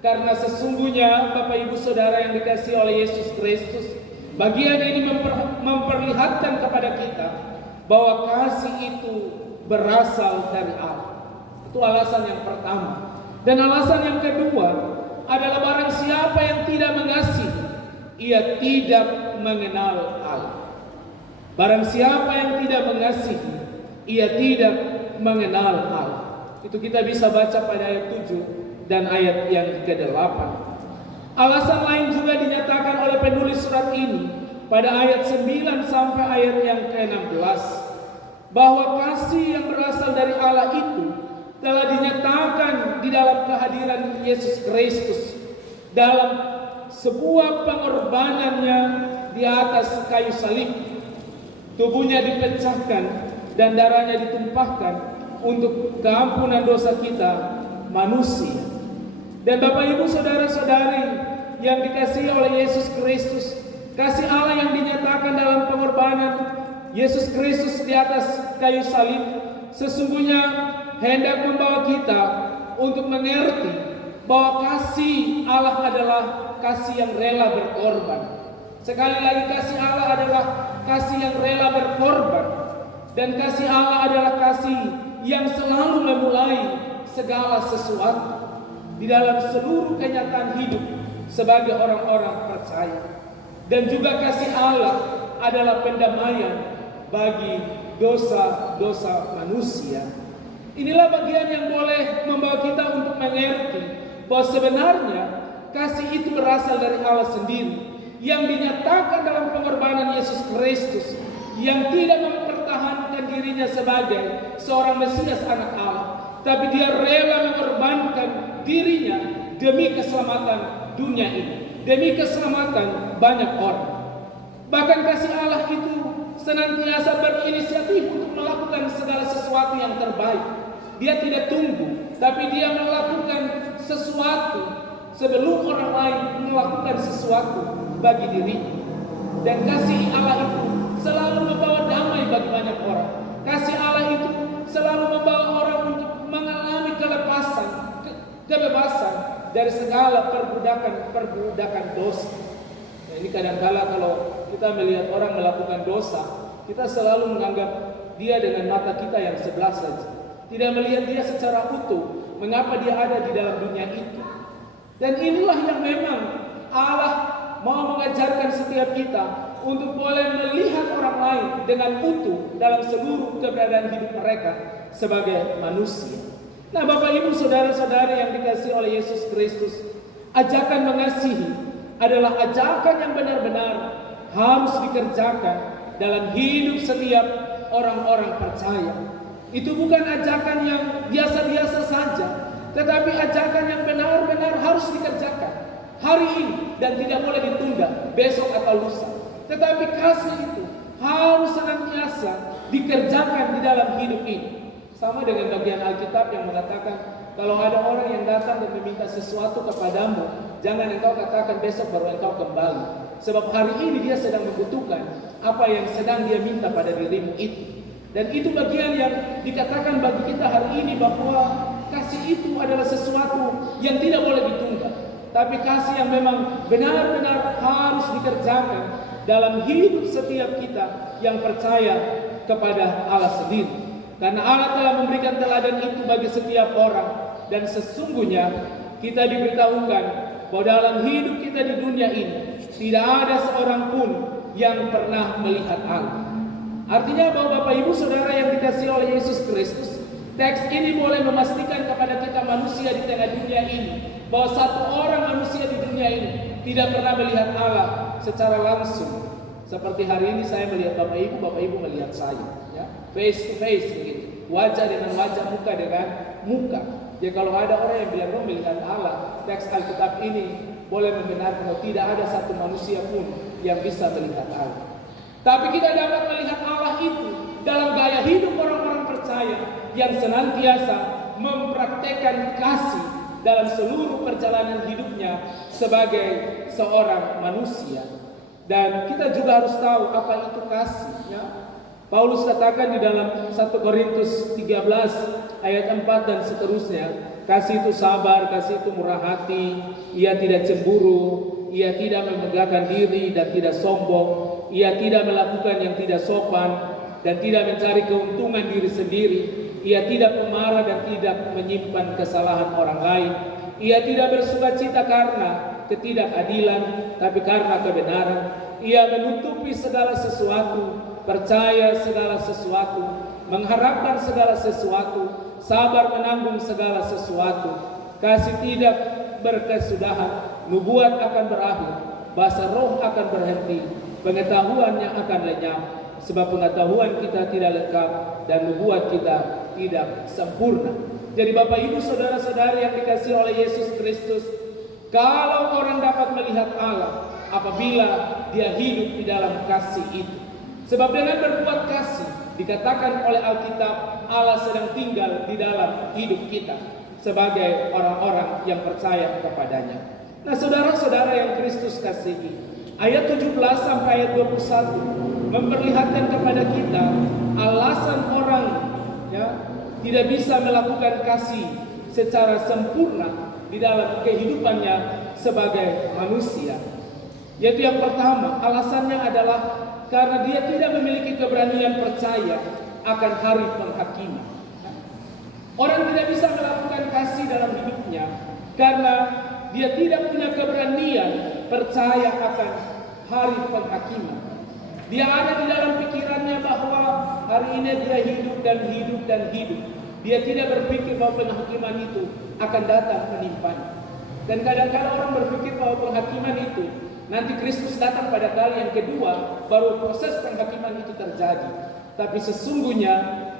karena sesungguhnya Bapak Ibu Saudara yang dikasihi oleh Yesus Kristus, bagian ini memperlihatkan kepada kita bahwa kasih itu berasal dari Allah. Itu alasan yang pertama. Dan alasan yang kedua adalah barang siapa yang tidak mengasihi, ia tidak mengenal Allah. Barang siapa yang tidak mengasihi, ia tidak mengenal Allah. Itu kita bisa baca pada ayat 7 dan ayat yang ke-8. Alasan lain juga dinyatakan oleh penulis surat ini pada ayat 9 sampai ayat yang ke-16, bahwa kasih yang berasal dari Allah itu telah dinyatakan di dalam kehadiran Yesus Kristus dalam sebuah pengorbanannya di atas kayu salib. tubuhnya dipecahkan dan darahnya ditumpahkan untuk keampunan dosa kita manusia. Dan Bapak Ibu saudara-saudari yang dikasihi oleh Yesus Kristus, kasih Allah yang dinyatakan dalam pengorbanan Yesus Kristus di atas kayu salib sesungguhnya hendak membawa kita untuk mengerti bahwa kasih Allah adalah kasih yang rela berkorban. Sekali lagi, kasih Allah adalah kasih yang rela berkorban. Dan kasih Allah adalah kasih yang selalu memulai segala sesuatu di dalam seluruh kenyataan hidup sebagai orang-orang percaya. Dan juga kasih Allah adalah pendamaian bagi dosa-dosa manusia. Inilah bagian yang boleh membawa kita untuk mengerti bahwa sebenarnya kasih itu berasal dari Allah sendiri yang dinyatakan dalam pengorbanan Yesus Kristus, yang tidak mempertahankan dirinya sebagai seorang Mesias anak Allah, tapi dia rela mengorbankan dirinya demi keselamatan dunia ini, demi keselamatan banyak orang. Bahkan kasih Allah itu senantiasa berinisiatif untuk melakukan segala sesuatu yang terbaik. Dia tidak tunggu, tapi dia melakukan sesuatu sebelum orang lain melakukan sesuatu bagi dirinya. Dan kasih Allah itu selalu membawa damai bagi banyak orang. Kasih Allah itu selalu membawa orang untuk mengalami kebebasan dari segala perbudakan dosa. Nah, ini kadang-kala kalau kita melihat orang melakukan dosa, kita selalu menganggap dia dengan mata kita yang sebelah saja, tidak melihat dia secara utuh, mengapa dia ada di dalam dunia itu. Dan inilah yang memang Allah mau mengajarkan setiap kita untuk boleh melihat orang lain dengan utuh dalam seluruh keberadaan hidup mereka sebagai manusia. Nah, Bapak Ibu saudara-saudari yang dikasihi oleh Yesus Kristus, ajakan mengasihi adalah ajakan yang benar-benar harus dikerjakan dalam hidup setiap orang-orang percaya. Itu bukan ajakan yang biasa-biasa saja, tetapi ajakan yang benar-benar harus dikerjakan hari ini dan tidak boleh ditunda besok atau lusa. Tetapi kasih itu harus senantiasa dikerjakan di dalam hidup ini. Sama dengan bagian Alkitab yang mengatakan, kalau ada orang yang datang dan meminta sesuatu kepadamu, jangan engkau katakan besok baru engkau kembali. Sebab hari ini dia sedang membutuhkan apa yang sedang dia minta pada dirimu itu. Dan itu bagian yang dikatakan bagi kita hari ini, bahwa kasih itu adalah sesuatu yang tidak boleh ditunda, tapi kasih yang memang benar-benar harus dikerjakan dalam hidup setiap kita yang percaya kepada Allah sendiri. Karena Allah telah memberikan teladan itu bagi setiap orang. Dan sesungguhnya kita diberitahukan bahwa dalam hidup kita di dunia ini tidak ada seorang pun yang pernah melihat Allah. Artinya bahwa Bapak Ibu Saudara yang dikasihi oleh Yesus Kristus, teks ini boleh memastikan kepada kita manusia di tengah dunia ini bahwa satu orang manusia di dunia ini tidak pernah melihat Allah secara langsung. Seperti hari ini saya melihat Bapak Ibu melihat saya, ya, face to face begitu, wajah dengan wajah, muka dengan muka. Ya, kalau ada orang yang bilang melihat Allah, teks Alkitab ini boleh membenarkan bahwa tidak ada satu manusia pun yang bisa melihat Allah. Tapi kita dapat melihat Allah itu dalam gaya hidup orang-orang percaya yang senantiasa mempraktekkan kasih dalam seluruh perjalanan hidupnya sebagai seorang manusia. Dan kita juga harus tahu apa itu kasih, ya. Paulus katakan di dalam 1 Korintus 13 ayat 4 dan seterusnya, kasih itu sabar, kasih itu murah hati, ia tidak cemburu, ia tidak memegahkan diri dan tidak sombong, ia tidak melakukan yang tidak sopan dan tidak mencari keuntungan diri sendiri, ia tidak pemarah dan tidak menyimpan kesalahan orang lain, ia tidak bersukacita karena ketidakadilan, tapi karena kebenaran. Ia menutupi segala sesuatu, percaya segala sesuatu, mengharapkan segala sesuatu, sabar menanggung segala sesuatu. Kasih tidak berkesudahan, nubuat akan berakhir, bahasa roh akan berhenti, pengetahuannya akan lenyap, sebab pengetahuan kita tidak lengkap dan nubuat kita tidak sempurna. Jadi Bapak Ibu Saudara-saudari yang dikasihi oleh Yesus Kristus, kalau orang dapat melihat Allah apabila dia hidup di dalam kasih itu, Sebab dengan berbuat kasih, dikatakan oleh Alkitab, Allah sedang tinggal di dalam hidup kita sebagai orang-orang yang percaya kepadanya. Nah, saudara-saudara yang Kristus kasihi, ayat 17 sampai ayat 21 memperlihatkan kepada kita alasan orang tidak bisa melakukan kasih secara sempurna di dalam kehidupannya sebagai manusia. Yaitu yang pertama, alasannya adalah karena dia tidak memiliki keberanian percaya akan hari penghakiman. Orang tidak bisa melakukan kasih dalam hidupnya karena dia tidak punya keberanian percaya akan hari penghakiman. Dia ada di dalam pikirannya bahwa hari ini dia hidup dan hidup dan hidup. Dia tidak berpikir bahwa penghakiman itu akan datang menimpanya. Dan kadang-kadang orang berpikir bahwa penghakiman itu nanti Kristus datang pada kali yang kedua, baru proses penghakiman itu terjadi. Tapi sesungguhnya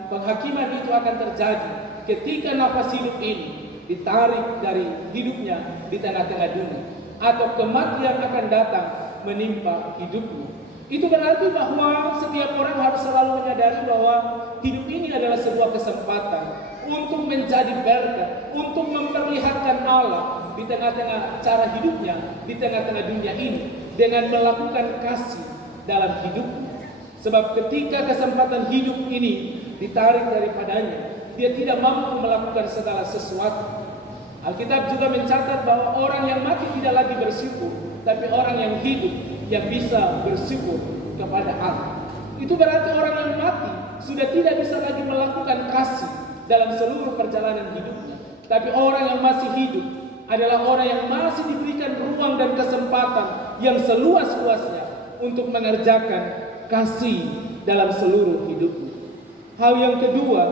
penghakiman itu akan terjadi ketika nafas hidup ini ditarik dari hidupnya di tengah-tengah dunia, atau kematian akan datang menimpa hidupnya. Itu berarti bahwa setiap orang harus selalu menyadari bahwa hidup ini adalah sebuah kesempatan untuk menjadi berkat, untuk memperlihatkan Allah di tengah-tengah cara hidupnya, di tengah-tengah dunia ini, dengan melakukan kasih dalam hidupnya. Sebab ketika kesempatan hidup ini ditarik daripadanya, dia tidak mampu melakukan segala sesuatu. Alkitab juga mencatat bahwa orang yang mati tidak lagi bersyukur, tapi orang yang hidup yang bisa bersyukur kepada Allah. Itu berarti orang yang mati sudah tidak bisa lagi melakukan kasih dalam seluruh perjalanan hidupnya. Tapi orang yang masih hidup adalah orang yang masih diberikan ruang dan kesempatan yang seluas-luasnya untuk mengerjakan kasih dalam seluruh hidupnya. Hal yang kedua,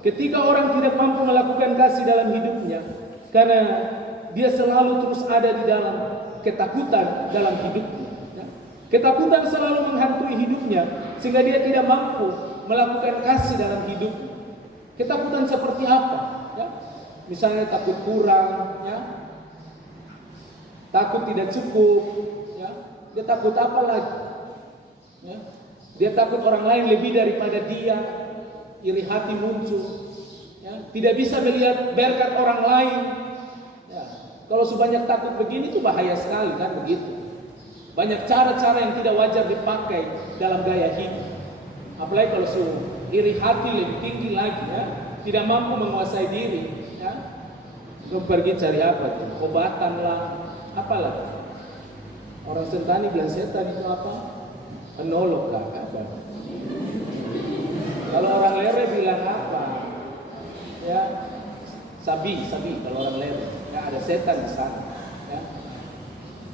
ketika orang tidak mampu melakukan kasih dalam hidupnya karena dia selalu terus ada di dalam ketakutan dalam hidupnya. Ketakutan selalu menghantui hidupnya sehingga dia tidak mampu melakukan kasih dalam hidupnya. Ketakutan seperti apa? Misalnya takut kurang, takut tidak cukup, dia takut apa lagi? Dia takut orang lain lebih daripada dia, iri hati muncul, tidak bisa melihat berkat orang lain. Kalau sebanyak takut begini itu bahaya sekali kan begitu. Banyak cara-cara yang tidak wajar dipakai dalam gaya hidup. Apalagi kalau iri hati lebih tinggi lagi, tidak mampu menguasai diri. Lu pergi cari apa tuh? Obatan lah, apalah. Orang sentani bilang setan itu apa? Penolok kah? Apa? Kalau orang lere bilang apa? Sabi. Kalau orang lere, ada setan di sana.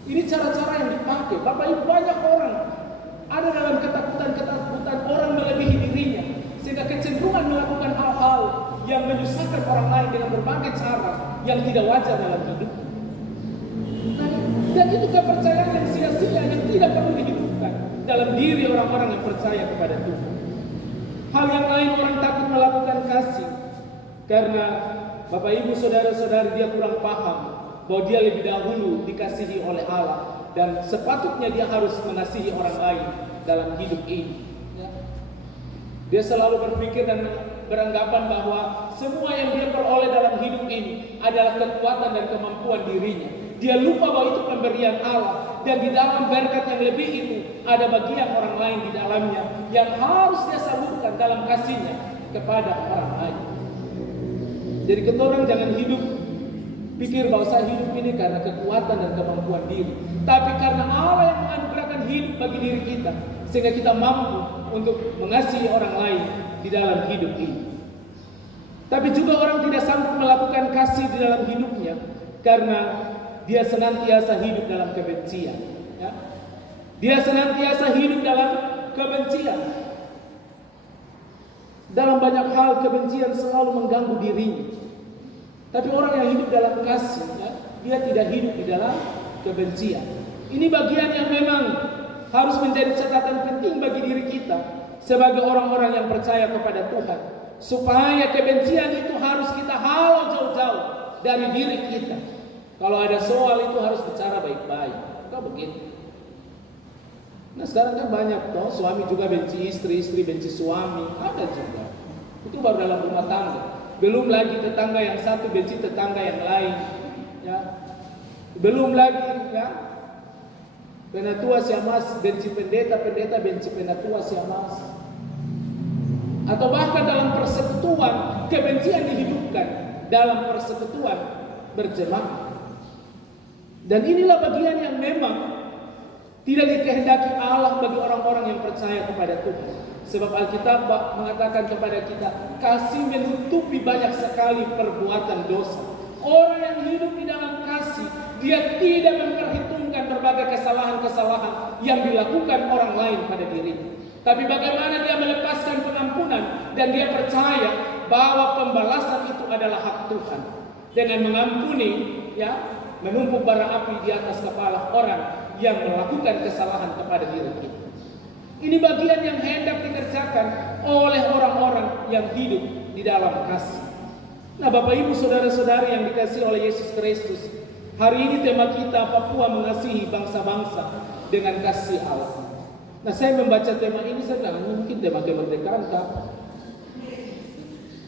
Ini cara-cara yang dipakai. Bapak Ibu, banyak orang ada dalam ketakutan orang melebihi dirinya, sehingga kecenderungan melakukan hal-hal yang menyusahkan orang lain dengan berbagai cara yang tidak wajar dalam hidup. Dan itu kepercayaan yang sia-sia yang tidak perlu dihidupkan dalam diri orang-orang yang percaya kepada Tuhan. Hal yang lain, orang takut melakukan kasih karena Bapak Ibu saudara-saudari dia kurang paham bahwa dia lebih dahulu dikasihi oleh Allah dan sepatutnya dia harus mengasihi orang lain dalam hidup ini. Dia selalu berpikir dan beranggapan bahwa semua yang dia peroleh dalam hidup ini adalah kekuatan dan kemampuan dirinya. Dia lupa bahwa itu pemberian Allah, dan di dalam berkat yang lebih itu ada bagian orang lain di dalamnya yang harus dia salurkan dalam kasihnya kepada orang lain. Jadi kita orang jangan hidup pikir bahwa saya hidup ini karena kekuatan dan kemampuan diri, tapi karena Allah yang menganugerahkan hidup bagi diri kita, sehingga kita mampu untuk mengasihi orang lain di dalam hidup ini. Tapi juga orang tidak sanggup melakukan kasih di dalam hidupnya karena dia senantiasa hidup dalam kebencian. Dia senantiasa hidup dalam kebencian. Dalam banyak hal kebencian selalu mengganggu dirinya. Tapi orang yang hidup dalam kasih, dia tidak hidup di dalam kebencian. Ini bagian yang memang harus menjadi catatan penting bagi diri kita sebagai orang-orang yang percaya kepada Tuhan, supaya kebencian itu harus kita halau jauh-jauh dari diri kita. Kalau ada soal itu harus bicara baik-baik, bukan begitu. Nah sekarang kan banyak toh, suami juga benci istri, istri benci suami, ada juga. Itu baru dalam rumah tangga. Belum lagi tetangga yang satu benci tetangga yang lain, ya. Belum lagi ya, penatua siamas benci pendeta, pendeta benci penatua siamas. Atau bahkan dalam persekutuan kebencian dihidupkan dalam persekutuan berjemaah. Dan inilah bagian yang memang tidak dikehendaki Allah bagi orang-orang yang percaya kepada Tuhan. Sebab Alkitab mengatakan kepada kita, kasih menutupi banyak sekali perbuatan dosa. Orang yang hidup di dalam kasih, dia tidak memperhitungkan berbagai kesalahan-kesalahan yang dilakukan orang lain pada dirinya. Tapi bagaimana dia melepaskan pengampunan dan dia percaya bahwa pembalasan itu adalah hak Tuhan. Dengan mengampuni, ya, menumpuk bara api di atas kepala orang yang melakukan kesalahan kepada diri kita. Ini bagian yang hendak dikerjakan oleh orang-orang yang hidup di dalam kasih. Nah, Bapak Ibu saudara-saudari yang dikasihi oleh Yesus Kristus, hari ini tema kita Papua mengasihi bangsa-bangsa dengan kasih Allah. Nah, saya membaca tema ini, saya bilang mungkin tema kemerdekaan kapan?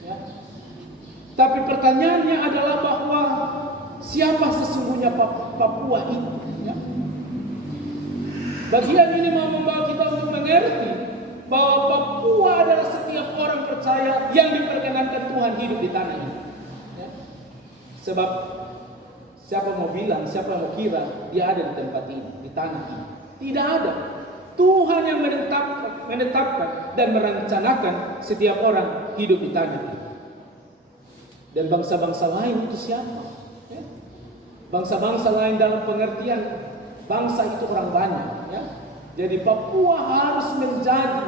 Ya. Tapi pertanyaannya adalah bahwa siapa sesungguhnya Papua ini? Ya. Bagian ini mau membawa kita untuk mengerti bahwa Papua adalah setiap orang percaya yang diperkenankan Tuhan hidup di tanah ini. Ya. Sebab siapa mau bilang, siapa mau kira dia ada di tempat ini, di tanah ini? Tidak ada. Tuhan yang menetapkan dan merencanakan setiap orang hidup di tanah ini. Dan bangsa-bangsa lain itu siapa? Ya. Bangsa-bangsa lain dalam pengertian bangsa itu orang banyak. Ya. Jadi Papua harus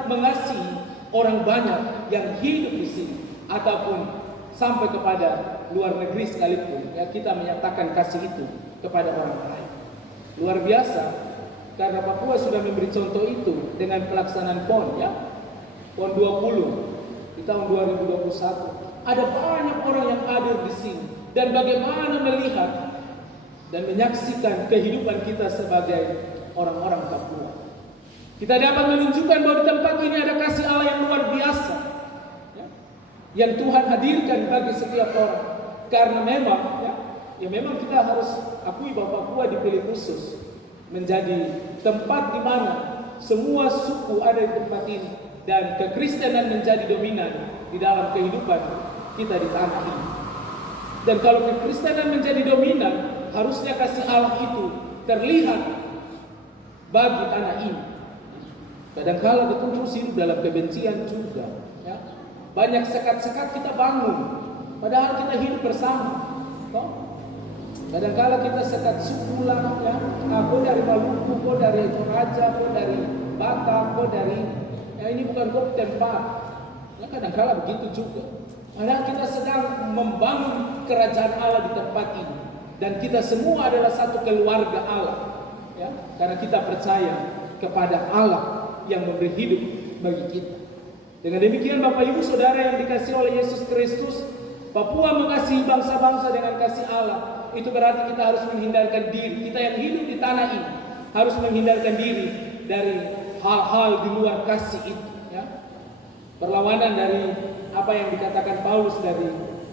mengasihi orang banyak yang hidup di sini, ataupun sampai kepada luar negeri sekalipun. Ya, kita menyatakan kasih itu kepada orang lain. Luar biasa. Karena Papua sudah memberi contoh itu dengan pelaksanaan PON, ya, PON 20 di tahun 2021. Ada banyak orang yang hadir di sini dan bagaimana melihat dan menyaksikan kehidupan kita sebagai orang-orang Papua. Kita dapat menunjukkan bahwa di tempat ini ada kasih Allah yang luar biasa, ya, yang Tuhan hadirkan bagi setiap orang. Karena memang, ya memang kita harus akui bahwa Papua dipilih khusus menjadi tempat di mana semua suku ada di tempat ini dan kekristenan menjadi dominan di dalam kehidupan kita di tanah ini. Dan kalau kekristenan menjadi dominan, harusnya kasih Allah itu terlihat bagi tanah ini. Kadang-kala kita terus hidup dalam kebencian juga, ya. Banyak sekat-sekat kita bangun, padahal kita hidup bersama. Kadang-kala kita sekat suku lah, ya. Kau dari Maluku, kau dari Toraja, kau dari Batak, kau dari, ya ini bukan kau tempat. Ya, kadang-kala begitu juga. Padahal kita sedang membangun kerajaan Allah di tempat ini, dan kita semua adalah satu keluarga Allah, ya. Karena kita percaya kepada Allah yang memberi hidup bagi kita. Dengan demikian Bapak Ibu Saudara yang dikasihi oleh Yesus Kristus, Papua mengasihi bangsa-bangsa dengan kasih Allah. Itu berarti kita harus menghindarkan diri. Kita yang hidup di tanah ini harus menghindarkan diri dari hal-hal di luar kasih itu, ya. Perlawanan dari apa yang dikatakan Paulus dari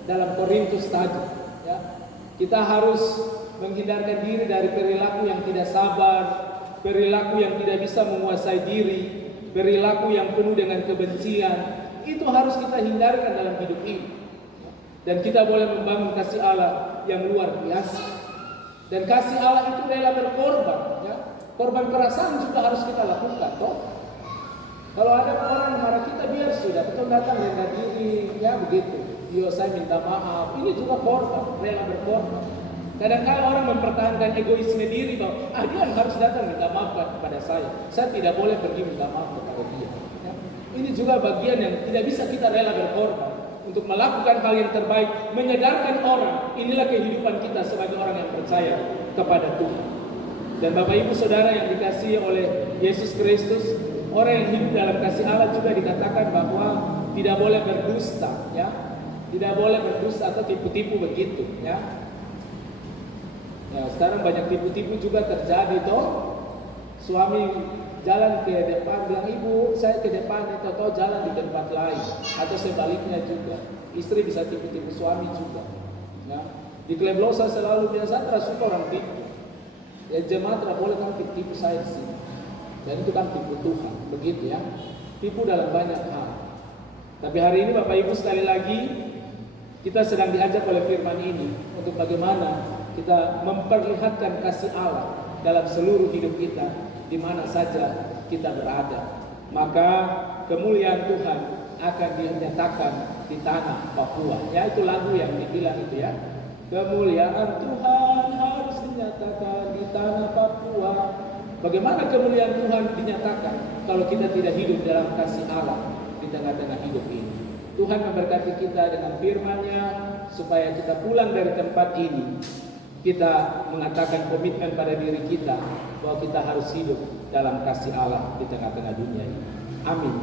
dalam Korintus tadi, ya. Kita harus menghindarkan diri dari perilaku yang tidak sabar, perilaku yang tidak bisa menguasai diri, perilaku yang penuh dengan kebencian. Itu harus kita hindarkan dalam hidup ini. Dan kita boleh membangun kasih Allah yang luar biasa. Dan kasih Allah itu rela berkorban, ya. Korban perasaan juga harus kita lakukan, toh. Kalau ada orang marah kita, biar sudah, kita datang rendah diri, ya begitu. Yo, saya minta maaf. Ini juga korban, rela berkorban. Kadang-kadang orang mempertahankan egoisme diri bahwa dia harus datang minta maaf kepada saya. Saya tidak boleh pergi minta maaf kepada dia. Ya. Ini juga bagian yang tidak bisa kita rela berkorban untuk melakukan hal yang terbaik, menyadarkan orang. Inilah kehidupan kita sebagai orang yang percaya kepada Tuhan. Dan Bapak Ibu Saudara yang dikasihi oleh Yesus Kristus, orang yang hidup dalam kasih Allah juga dikatakan bahwa tidak boleh berdusta, ya. Tidak boleh berdusta atau tipu-tipu begitu, ya. Ya, sekarang banyak tipu-tipu juga terjadi, toh. Suami jalan ke depan, bilang ibu saya ke depan, atau jalan di tempat lain, atau sebaliknya juga. Istri bisa tipu-tipu suami juga. Nah, di Kleblosa selalu biasa suka orang tipu. Ya jemaat tidak boleh kan tipu saya di sini. Dan itu kan tipu Tuhan, begitu ya. Tipu dalam banyak hal. Tapi hari ini Bapak Ibu sekali lagi kita sedang diajak oleh firman ini untuk bagaimana kita memperlihatkan kasih Allah dalam seluruh hidup kita di mana saja kita berada. Maka kemuliaan Tuhan akan dinyatakan di tanah Papua. Ya itu lagu yang dibilang itu ya. Kemuliaan Tuhan harus dinyatakan di tanah Papua. Bagaimana kemuliaan Tuhan dinyatakan kalau kita tidak hidup dalam kasih Allah di tengah-tengah hidup ini? Tuhan memberkati kita dengan firman-Nya supaya kita pulang dari tempat ini, kita mengatakan komitmen pada diri kita bahwa kita harus hidup dalam kasih Allah di tengah-tengah dunia ini. Amin.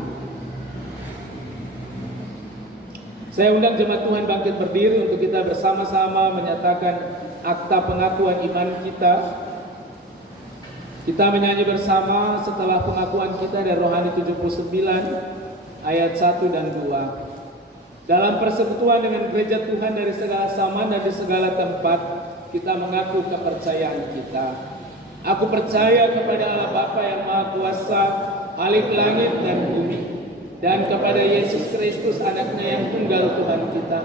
Saya undang jemaat Tuhan bangkit berdiri untuk kita bersama-sama menyatakan akta pengakuan iman kita. Kita menyanyi bersama setelah pengakuan kita dari Rohani 79 ayat 1 dan 2. Dalam persekutuan dengan gereja Tuhan dari segala zaman dan di segala tempat, kita mengaku kepercayaan kita. Aku percaya kepada Allah Bapa yang Maha Kuasa, Khalik langit dan bumi, dan kepada Yesus Kristus anaknya yang tunggal Tuhan kita,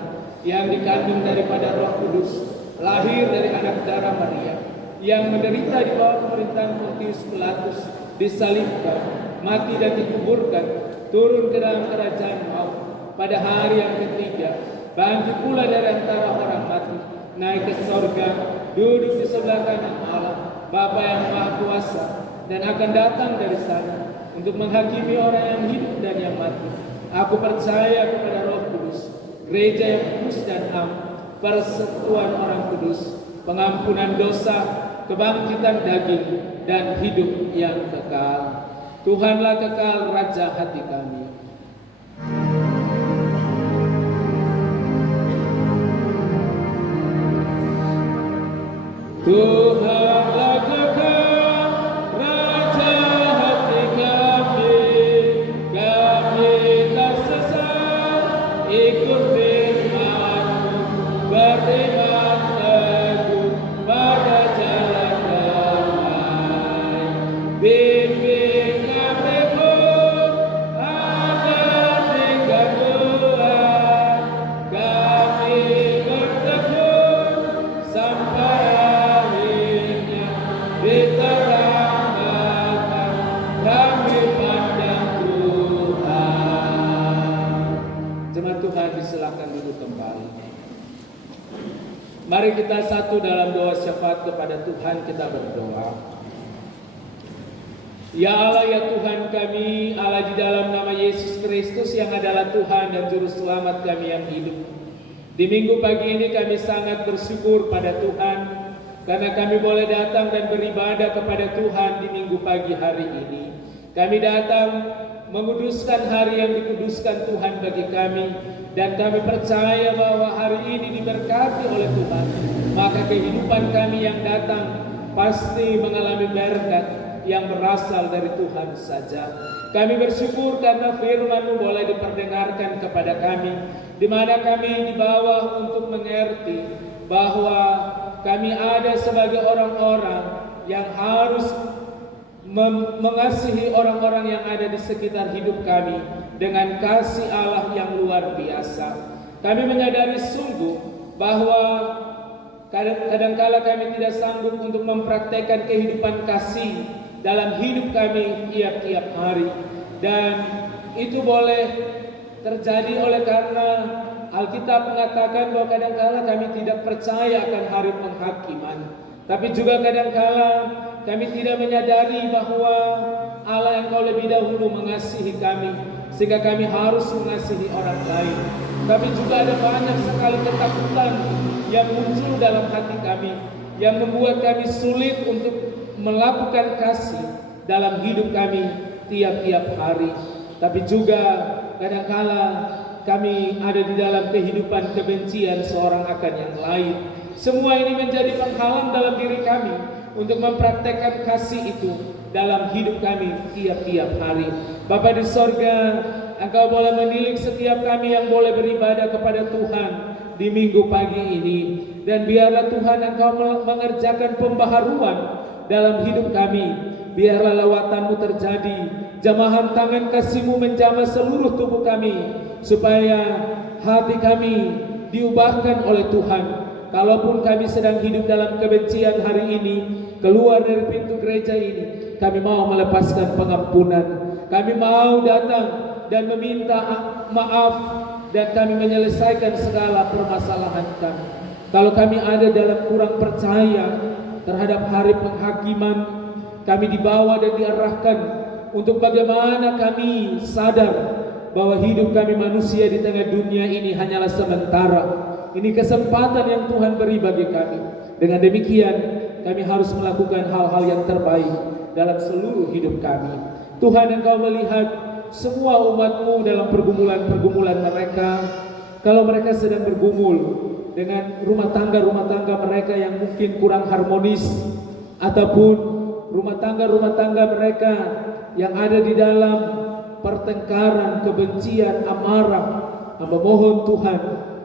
yang dikandung daripada Roh Kudus, lahir dari anak darah Maria, yang menderita di bawah pemerintahan Pontius Pilatus, disalibkan, mati dan dikuburkan, turun ke dalam kerajaan maut, pada hari yang ketiga bangkit pula dari antara orang mati, naik ke sorga, duduk di sebelah kanan Allah Bapa yang Maha Kuasa, dan akan datang dari sana untuk menghakimi orang yang hidup dan yang mati. Aku percaya kepada Roh Kudus, gereja yang kudus dan am, persekutuan orang kudus, pengampunan dosa, kebangkitan daging, dan hidup yang kekal. Tuhanlah kekal Raja hati kami. Tuhanlah kekal Raja hati kami, kami tak sesat ikut firman-Mu, beriman teguh pada jalan damai. Bimbing kami pun agar tinggal Tuhan, kami bertekun sampai akhirnya diterangkan kami pandang Tuhan. Jemaat Tuhan disilakan duduk kembali. Mari kita satu dalam doa syafaat kepada Tuhan, kita berdoa. Ya Allah, ya Tuhan kami, Allah di dalam nama Yesus Kristus yang adalah Tuhan dan Juru Selamat kami yang hidup. Di minggu pagi ini kami sangat bersyukur pada Tuhan karena kami boleh datang dan beribadah kepada Tuhan di minggu pagi hari ini. Kami datang menguduskan hari yang dikuduskan Tuhan bagi kami, dan kami percaya bahwa hari ini diberkati oleh Tuhan. Maka kehidupan kami yang datang pasti mengalami berkat yang berasal dari Tuhan saja. Kami bersyukur karena firman-Mu boleh diperdengarkan kepada kami, di mana kami dibawa untuk mengerti bahwa kami ada sebagai orang-orang yang harus mengasihi orang-orang yang ada di sekitar hidup kami dengan kasih Allah yang luar biasa. Kami menyadari sungguh bahwa kadangkala kami tidak sanggup untuk mempraktekkan kehidupan kasih dalam hidup kami tiap-tiap hari, dan itu boleh terjadi oleh karena Alkitab mengatakan bahwa kadangkala kami tidak percaya akan hari penghakiman, tapi juga kadangkala kami tidak menyadari bahwa Allah yang kau lebih dahulu mengasihi kami sehingga kami harus mengasihi orang lain. Tapi juga ada banyak sekali ketakutan yang muncul dalam hati kami yang membuat kami sulit untuk melakukan kasih dalam hidup kami tiap-tiap hari. Tapi juga kadangkala kami ada di dalam kehidupan kebencian seorang akan yang lain. Semua ini menjadi penghalang dalam diri kami untuk mempraktekkan kasih itu. dalam hidup kami tiap-tiap hari. Bapa di sorga, Engkau boleh mendidik setiap kami yang boleh beribadah kepada Tuhan di minggu pagi ini. Dan biarlah Tuhan Engkau mengerjakan pembaharuan dalam hidup kami. Biarlah lawatan-Mu terjadi, jamahan tangan kasih-Mu menjamah seluruh tubuh kami, supaya hati kami diubahkan oleh Tuhan. Kalaupun kami sedang hidup dalam kebencian hari ini, keluar dari pintu gereja ini, kami mau melepaskan pengampunan. Kami mau datang dan meminta maaf, dan kami menyelesaikan segala permasalahan kami. Kalau kami ada dalam kurang percaya terhadap hari penghakiman, kami dibawa dan diarahkan untuk bagaimana kami sadar bahwa hidup kami manusia di tengah dunia ini hanyalah sementara. Ini kesempatan yang Tuhan beri bagi kami. Dengan demikian, kami harus melakukan hal-hal yang terbaik dalam seluruh hidup kami. Tuhan, Engkau melihat semua umat-Mu dalam pergumulan-pergumulan mereka. Kalau mereka sedang bergumul dengan rumah tangga mereka yang mungkin kurang harmonis, ataupun rumah tangga mereka yang ada di dalam pertengkaran, kebencian, amarah, hamba mohon Tuhan,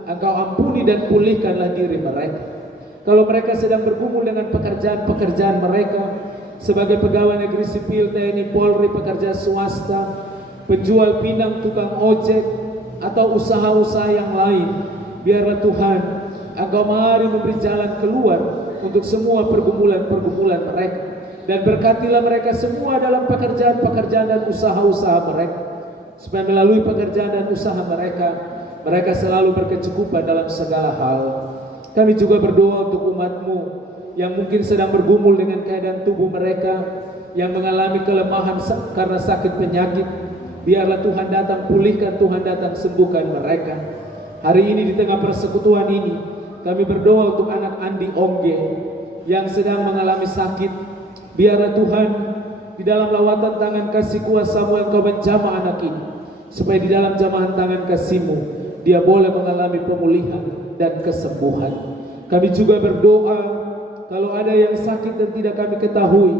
Engkau ampuni dan pulihkanlah diri mereka. Kalau mereka sedang bergumul dengan pekerjaan-pekerjaan mereka sebagai pegawai negeri sipil, TNI, Polri, pekerja swasta, penjual pinang, tukang ojek, atau usaha-usaha yang lain, biarlah Tuhan Engkau mari memberi jalan keluar untuk semua pergumulan-pergumulan mereka, dan berkatilah mereka semua dalam pekerjaan-pekerjaan dan usaha-usaha mereka, supaya melalui pekerjaan dan usaha mereka, mereka selalu berkecukupan dalam segala hal. Kami juga berdoa untuk umat-Mu yang mungkin sedang bergumul dengan keadaan tubuh mereka, yang mengalami kelemahan karena sakit penyakit. Biarlah Tuhan datang pulihkan, Tuhan datang sembuhkan mereka. Hari ini di tengah persekutuan ini, kami berdoa untuk anak Andi Ongge yang sedang mengalami sakit. Biarlah Tuhan di dalam lawatan tangan kasih kuasa-Mu Engkau menjamah anak ini, supaya di dalam jamahan tangan kasih-Mu dia boleh mengalami pemulihan dan kesembuhan. Kami juga berdoa kalau ada yang sakit dan tidak kami ketahui,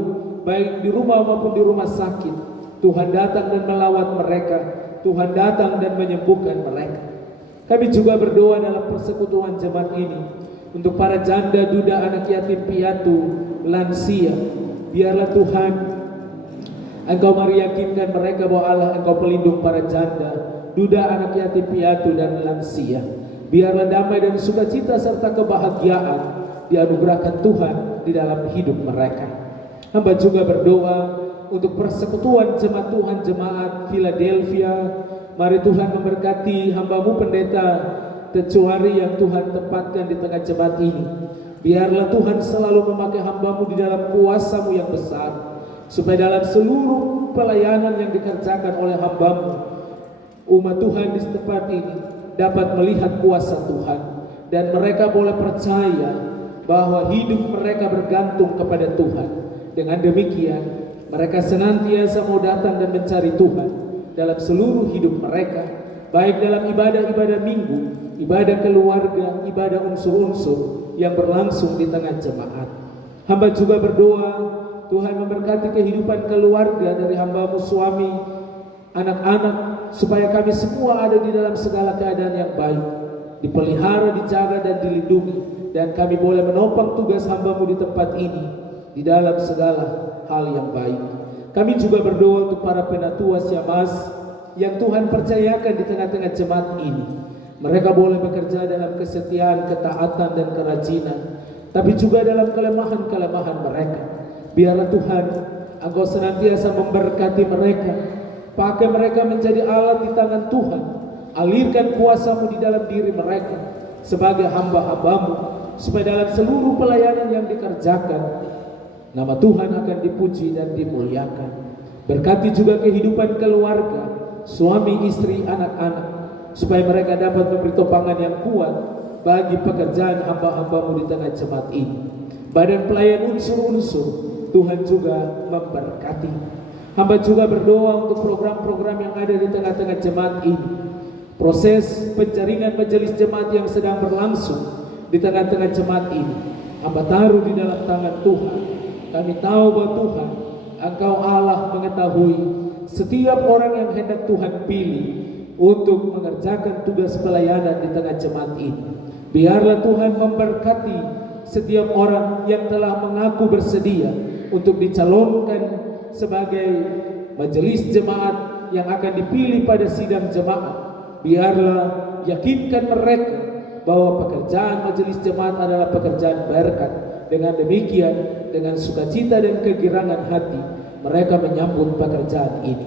baik di rumah maupun di rumah sakit, Tuhan datang dan melawat mereka, Tuhan datang dan menyembuhkan mereka. Kami juga berdoa dalam persekutuan jemaat ini untuk para janda, duda, anak yatim piatu, lansia. Biarlah Tuhan Engkau meyakinkan mereka bahwa Allah Engkau pelindung para janda, duda, anak yatim piatu, dan lansia. Biarlah damai dan sukacita serta kebahagiaan dianugerahkan Tuhan di dalam hidup mereka. Hamba juga berdoa untuk persekutuan jemaat Tuhan, jemaat Philadelphia. Mari Tuhan memberkati hamba-Mu pendeta Tecuari yang Tuhan tempatkan di tengah jemaat ini. Biarlah Tuhan selalu memakai hamba-Mu di dalam kuasa-Mu yang besar, supaya dalam seluruh pelayanan yang dikerjakan oleh hamba-Mu, umat Tuhan di tempat ini dapat melihat kuasa Tuhan, dan mereka boleh percaya bahwa hidup mereka bergantung kepada Tuhan. Dengan demikian, mereka senantiasa mau datang dan mencari Tuhan dalam seluruh hidup mereka, baik dalam ibadah-ibadah minggu, ibadah keluarga, ibadah unsur-unsur yang berlangsung di tengah jemaat. Hamba juga berdoa Tuhan memberkati kehidupan keluarga dari hamba-Mu, suami, anak-anak, supaya kami semua ada di dalam segala keadaan yang baik, dipelihara, dijaga, dan dilindungi, dan kami boleh menopang tugas hamba-Mu di tempat ini di dalam segala hal yang baik. Kami juga berdoa untuk para penatua Syamas yang Tuhan percayakan di tengah-tengah jemaat ini. Mereka boleh bekerja dalam kesetiaan, ketaatan, dan kerajinan, tapi juga dalam kelemahan-kelemahan mereka. Biarlah Tuhan Engkau senantiasa memberkati mereka, pakai mereka menjadi alat di tangan Tuhan. Alirkan kuasa-Mu di dalam diri mereka sebagai hamba-hamba-Mu, supaya dalam seluruh pelayanan yang dikerjakan, nama Tuhan akan dipuji dan dimuliakan. Berkati juga kehidupan keluarga, suami, istri, anak-anak, supaya mereka dapat memberi topangan yang kuat bagi pekerjaan hamba-hamba-Mu di tengah jemaat ini. Badan pelayan unsur-unsur, Tuhan juga memberkati. Hamba juga berdoa untuk program-program yang ada di tengah-tengah jemaat ini. Proses penjaringan majelis jemaat yang sedang berlangsung di tengah-tengah jemaat ini, hamba taruh di dalam tangan Tuhan. Kami tahu bahwa Tuhan Engkau Allah mengetahui setiap orang yang hendak Tuhan pilih untuk mengerjakan tugas pelayanan di tengah jemaat ini. Biarlah Tuhan memberkati setiap orang yang telah mengaku bersedia untuk dicalonkan sebagai majelis jemaat yang akan dipilih pada sidang jemaat. Biarlah yakinkan mereka bahwa pekerjaan majelis jemaat adalah pekerjaan berkat. Dengan demikian, dengan sukacita dan kegirangan hati, mereka menyambut pekerjaan ini.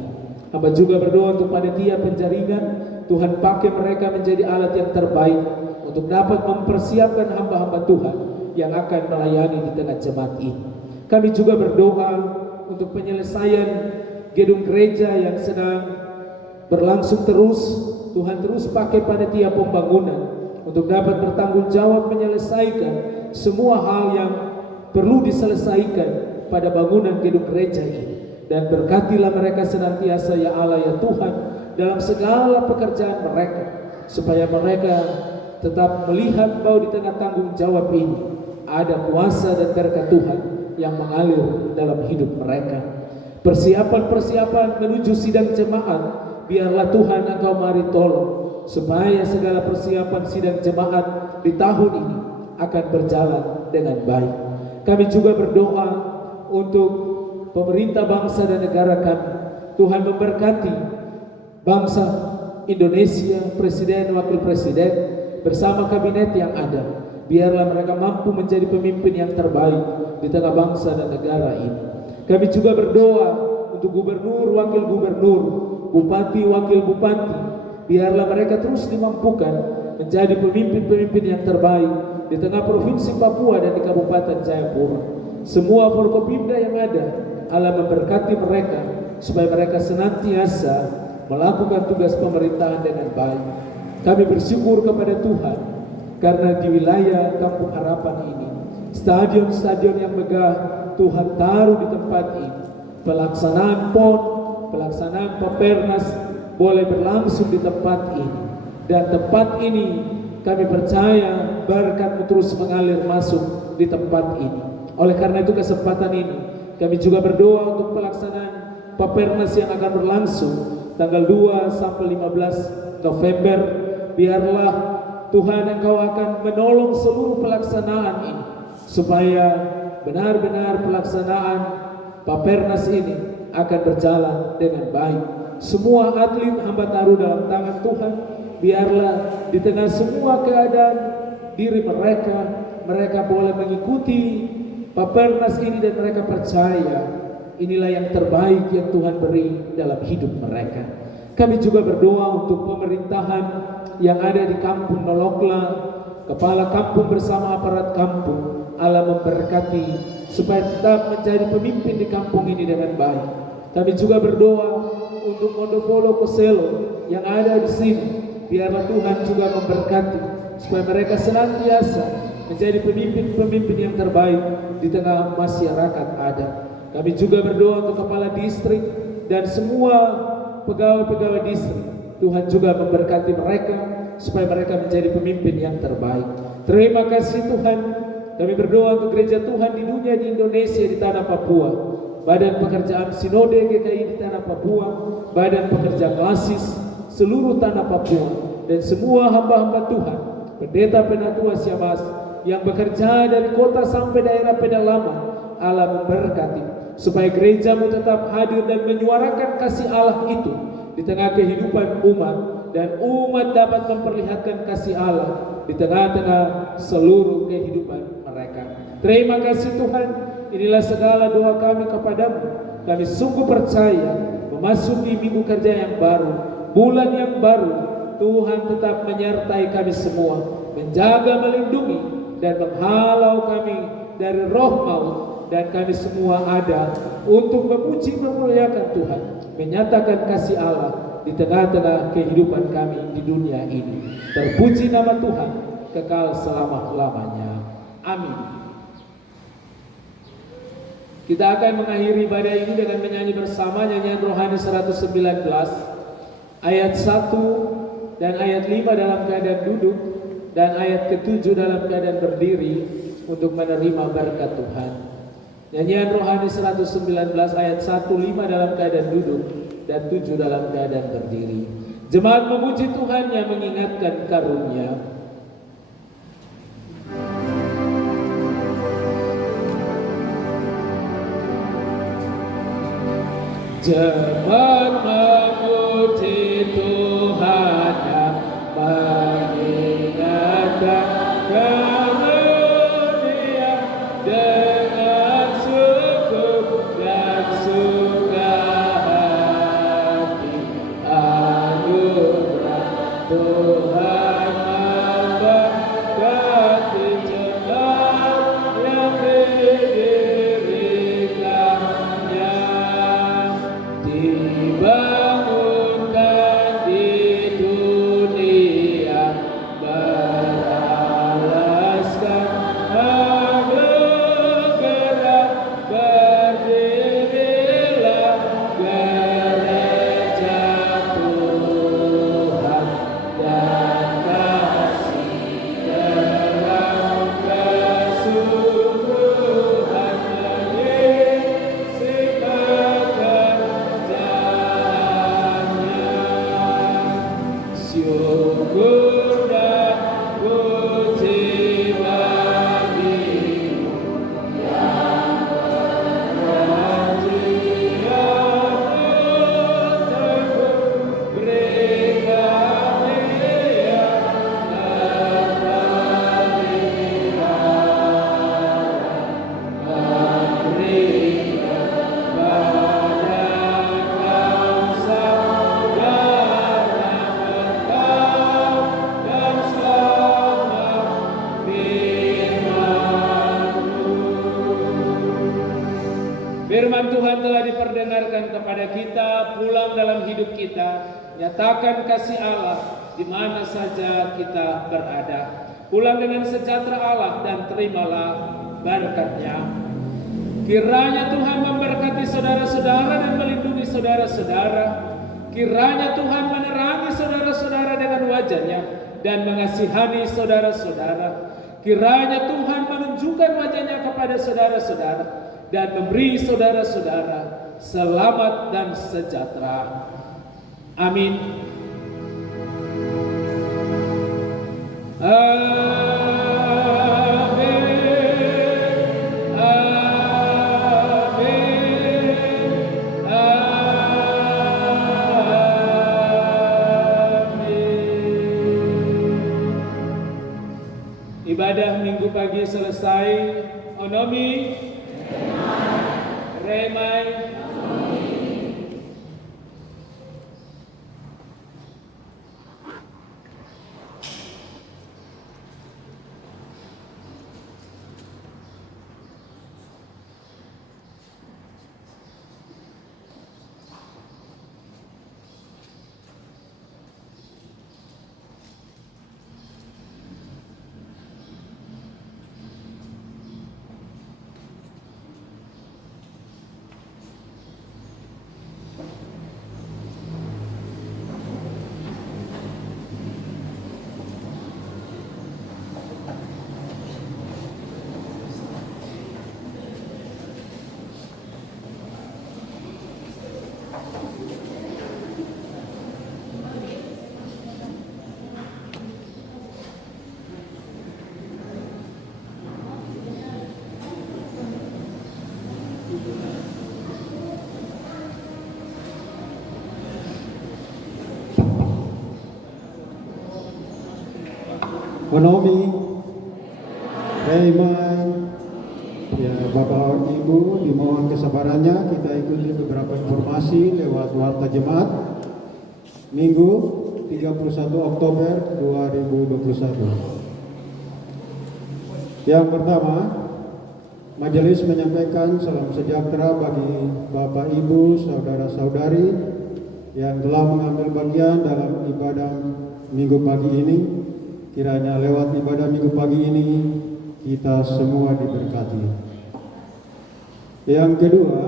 Hamba juga berdoa untuk panitia penjaringan, Tuhan pakai mereka menjadi alat yang terbaik untuk dapat mempersiapkan hamba-hamba Tuhan yang akan melayani di tengah jemaat ini. Kami juga berdoa untuk penyelesaian gedung gereja yang sedang berlangsung terus. Tuhan terus pakai panitia pembangunan untuk dapat bertanggung jawab menyelesaikan semua hal yang perlu diselesaikan pada bangunan gedung gereja ini. Dan berkatilah mereka senantiasa ya Allah ya Tuhan dalam segala pekerjaan mereka, supaya mereka tetap melihat bahwa di tengah tanggung jawab ini ada kuasa dan berkat Tuhan yang mengalir dalam hidup mereka. Persiapan-persiapan menuju sidang jemaat, biarlah Tuhan Engkau mari tolong supaya segala persiapan sidang jemaat di tahun ini akan berjalan dengan baik. Kami juga berdoa untuk pemerintah bangsa dan negara kami. Tuhan memberkati bangsa Indonesia, presiden, wakil presiden, bersama kabinet yang ada. Biarlah mereka mampu menjadi pemimpin yang terbaik di tengah bangsa dan negara ini. Kami juga berdoa untuk gubernur, wakil gubernur, bupati, wakil bupati. Biarlah mereka terus dimampukan menjadi pemimpin-pemimpin yang terbaik di tengah provinsi Papua dan di Kabupaten Jayapura. Semua Forkopimda yang ada, Allah memberkati mereka supaya mereka senantiasa melakukan tugas pemerintahan dengan baik. Kami bersyukur kepada Tuhan karena di wilayah Kampung Harapan ini stadion-stadion yang megah Tuhan taruh di tempat ini. Pelaksanaan PON, pelaksanaan Papernas boleh berlangsung di tempat ini. Dan tempat ini kami percaya berkat terus mengalir masuk di tempat ini. Oleh karena itu kesempatan ini kami juga berdoa untuk pelaksanaan Papernas yang akan berlangsung tanggal 2 sampai 15 November. Biarlah Tuhan Engkau akan menolong seluruh pelaksanaan ini supaya benar-benar pelaksanaan Papernas ini akan berjalan dengan baik. Semua atlet hamba taruh dalam tangan Tuhan. Biarlah di tengah semua keadaan diri mereka boleh mengikuti Papernas ini dan mereka percaya inilah yang terbaik yang Tuhan beri dalam hidup mereka. Kami juga berdoa untuk pemerintahan yang ada di Kampung Nolokla, kepala kampung bersama aparat kampung. Allah memberkati supaya tetap menjadi pemimpin di kampung ini dengan baik. Kami juga berdoa untuk Mondofolo Koselo yang ada di sini. Biarlah Tuhan juga memberkati supaya mereka senantiasa menjadi pemimpin-pemimpin yang terbaik di tengah masyarakat adat. Kami juga berdoa untuk kepala distrik dan semua pegawai-pegawai distrik. Tuhan juga memberkati mereka supaya mereka menjadi pemimpin yang terbaik. Terima kasih Tuhan. Kami berdoa untuk gereja Tuhan di dunia, di Indonesia, di tanah Papua. Badan pekerjaan Sinode GKI di tanah Papua, badan pekerja klasis seluruh tanah Papua, dan semua hamba-hamba Tuhan, pendeta penatua Siamas yang bekerja dari kota sampai daerah pedalaman. Allah memberkati supaya gerejamu tetap hadir dan menyuarakan kasih Allah itu di tengah kehidupan umat, dan umat dapat memperlihatkan kasih Allah di tengah-tengah seluruh kehidupan mereka. Terima kasih Tuhan. Inilah segala doa kami kepadamu. Kami sungguh percaya memasuki minggu kerja yang baru, bulan yang baru. Tuhan tetap menyertai kami semua, menjaga, melindungi, dan menghalau kami dari roh maut. Dan kami semua ada untuk memuji memuliakan Tuhan, menyatakan kasih Allah di tengah-tengah kehidupan kami di dunia ini. Terpuji nama Tuhan kekal selama-lamanya. Amin. Kita akan mengakhiri ibadah ini dengan menyanyi bersama nyanyian rohani 119 ayat 1 dan ayat 5 dalam keadaan duduk dan ayat ke-7 dalam keadaan berdiri untuk menerima berkat Tuhan. Nyanyian rohani 119 ayat 1, 5 dalam keadaan duduk dan 7 dalam keadaan berdiri. Jemaat memuji Tuhan yang mengingatkan karunia. Jemaat memuji Tuhan yang mengingatkan karunia dengan syukur dan sukahati. Anugerah Tuhan memberkati jemaat yang didirikannya, dibangunkan di dunia, beralaskan anugerah, berdirilah gereja Tuhan, dan kasih dalam kesungguhan mengisi pekerjaannya. Syukur dan puji bagimu yang perhatian untukku, berikan Dia memberikan pada kaum saudara berkat dan selamat firman-Mu. Firman Tuhan telah diperdengarkan kepada kita, pulang dalam hidup kita, nyatakan kasih Allah di mana saja kita berada. Pulang dengan sejahtera Allah dan terimalah berkat-Nya. Kiranya Tuhan memberkati saudara-saudara dan melindungi saudara-saudara. Kiranya Tuhan menerangi saudara-saudara dengan wajah-Nya dan mengasihani saudara-saudara. Kiranya Tuhan menunjukkan wajah-Nya kepada saudara-saudara dan memberi saudara-saudara selamat dan sejahtera. Amin. Ibadah minggu pagi selesai. Onomi, Remai, Onomi, Reiman, ya Bapak Ibu dimohon kesabarannya, kita ikuti beberapa informasi lewat warta jemaat Minggu 31 Oktober 2021. Yang pertama, majelis menyampaikan salam sejahtera bagi Bapak Ibu, saudara-saudari yang telah mengambil bagian dalam ibadah Minggu pagi ini. Kiranya lewat ibadah Minggu pagi ini kita semua diberkati. Yang kedua,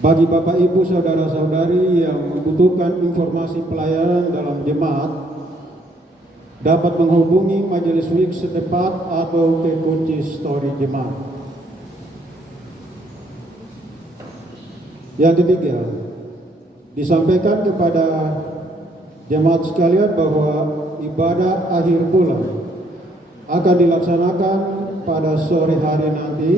bagi Bapak Ibu saudara-saudari yang membutuhkan informasi pelayanan dalam jemaat, dapat menghubungi majelis week setempat atau ke kunci story jemaat. Yang ketiga, disampaikan kepada jemaat sekalian bahwa ibadah akhir bulan akan dilaksanakan pada sore hari nanti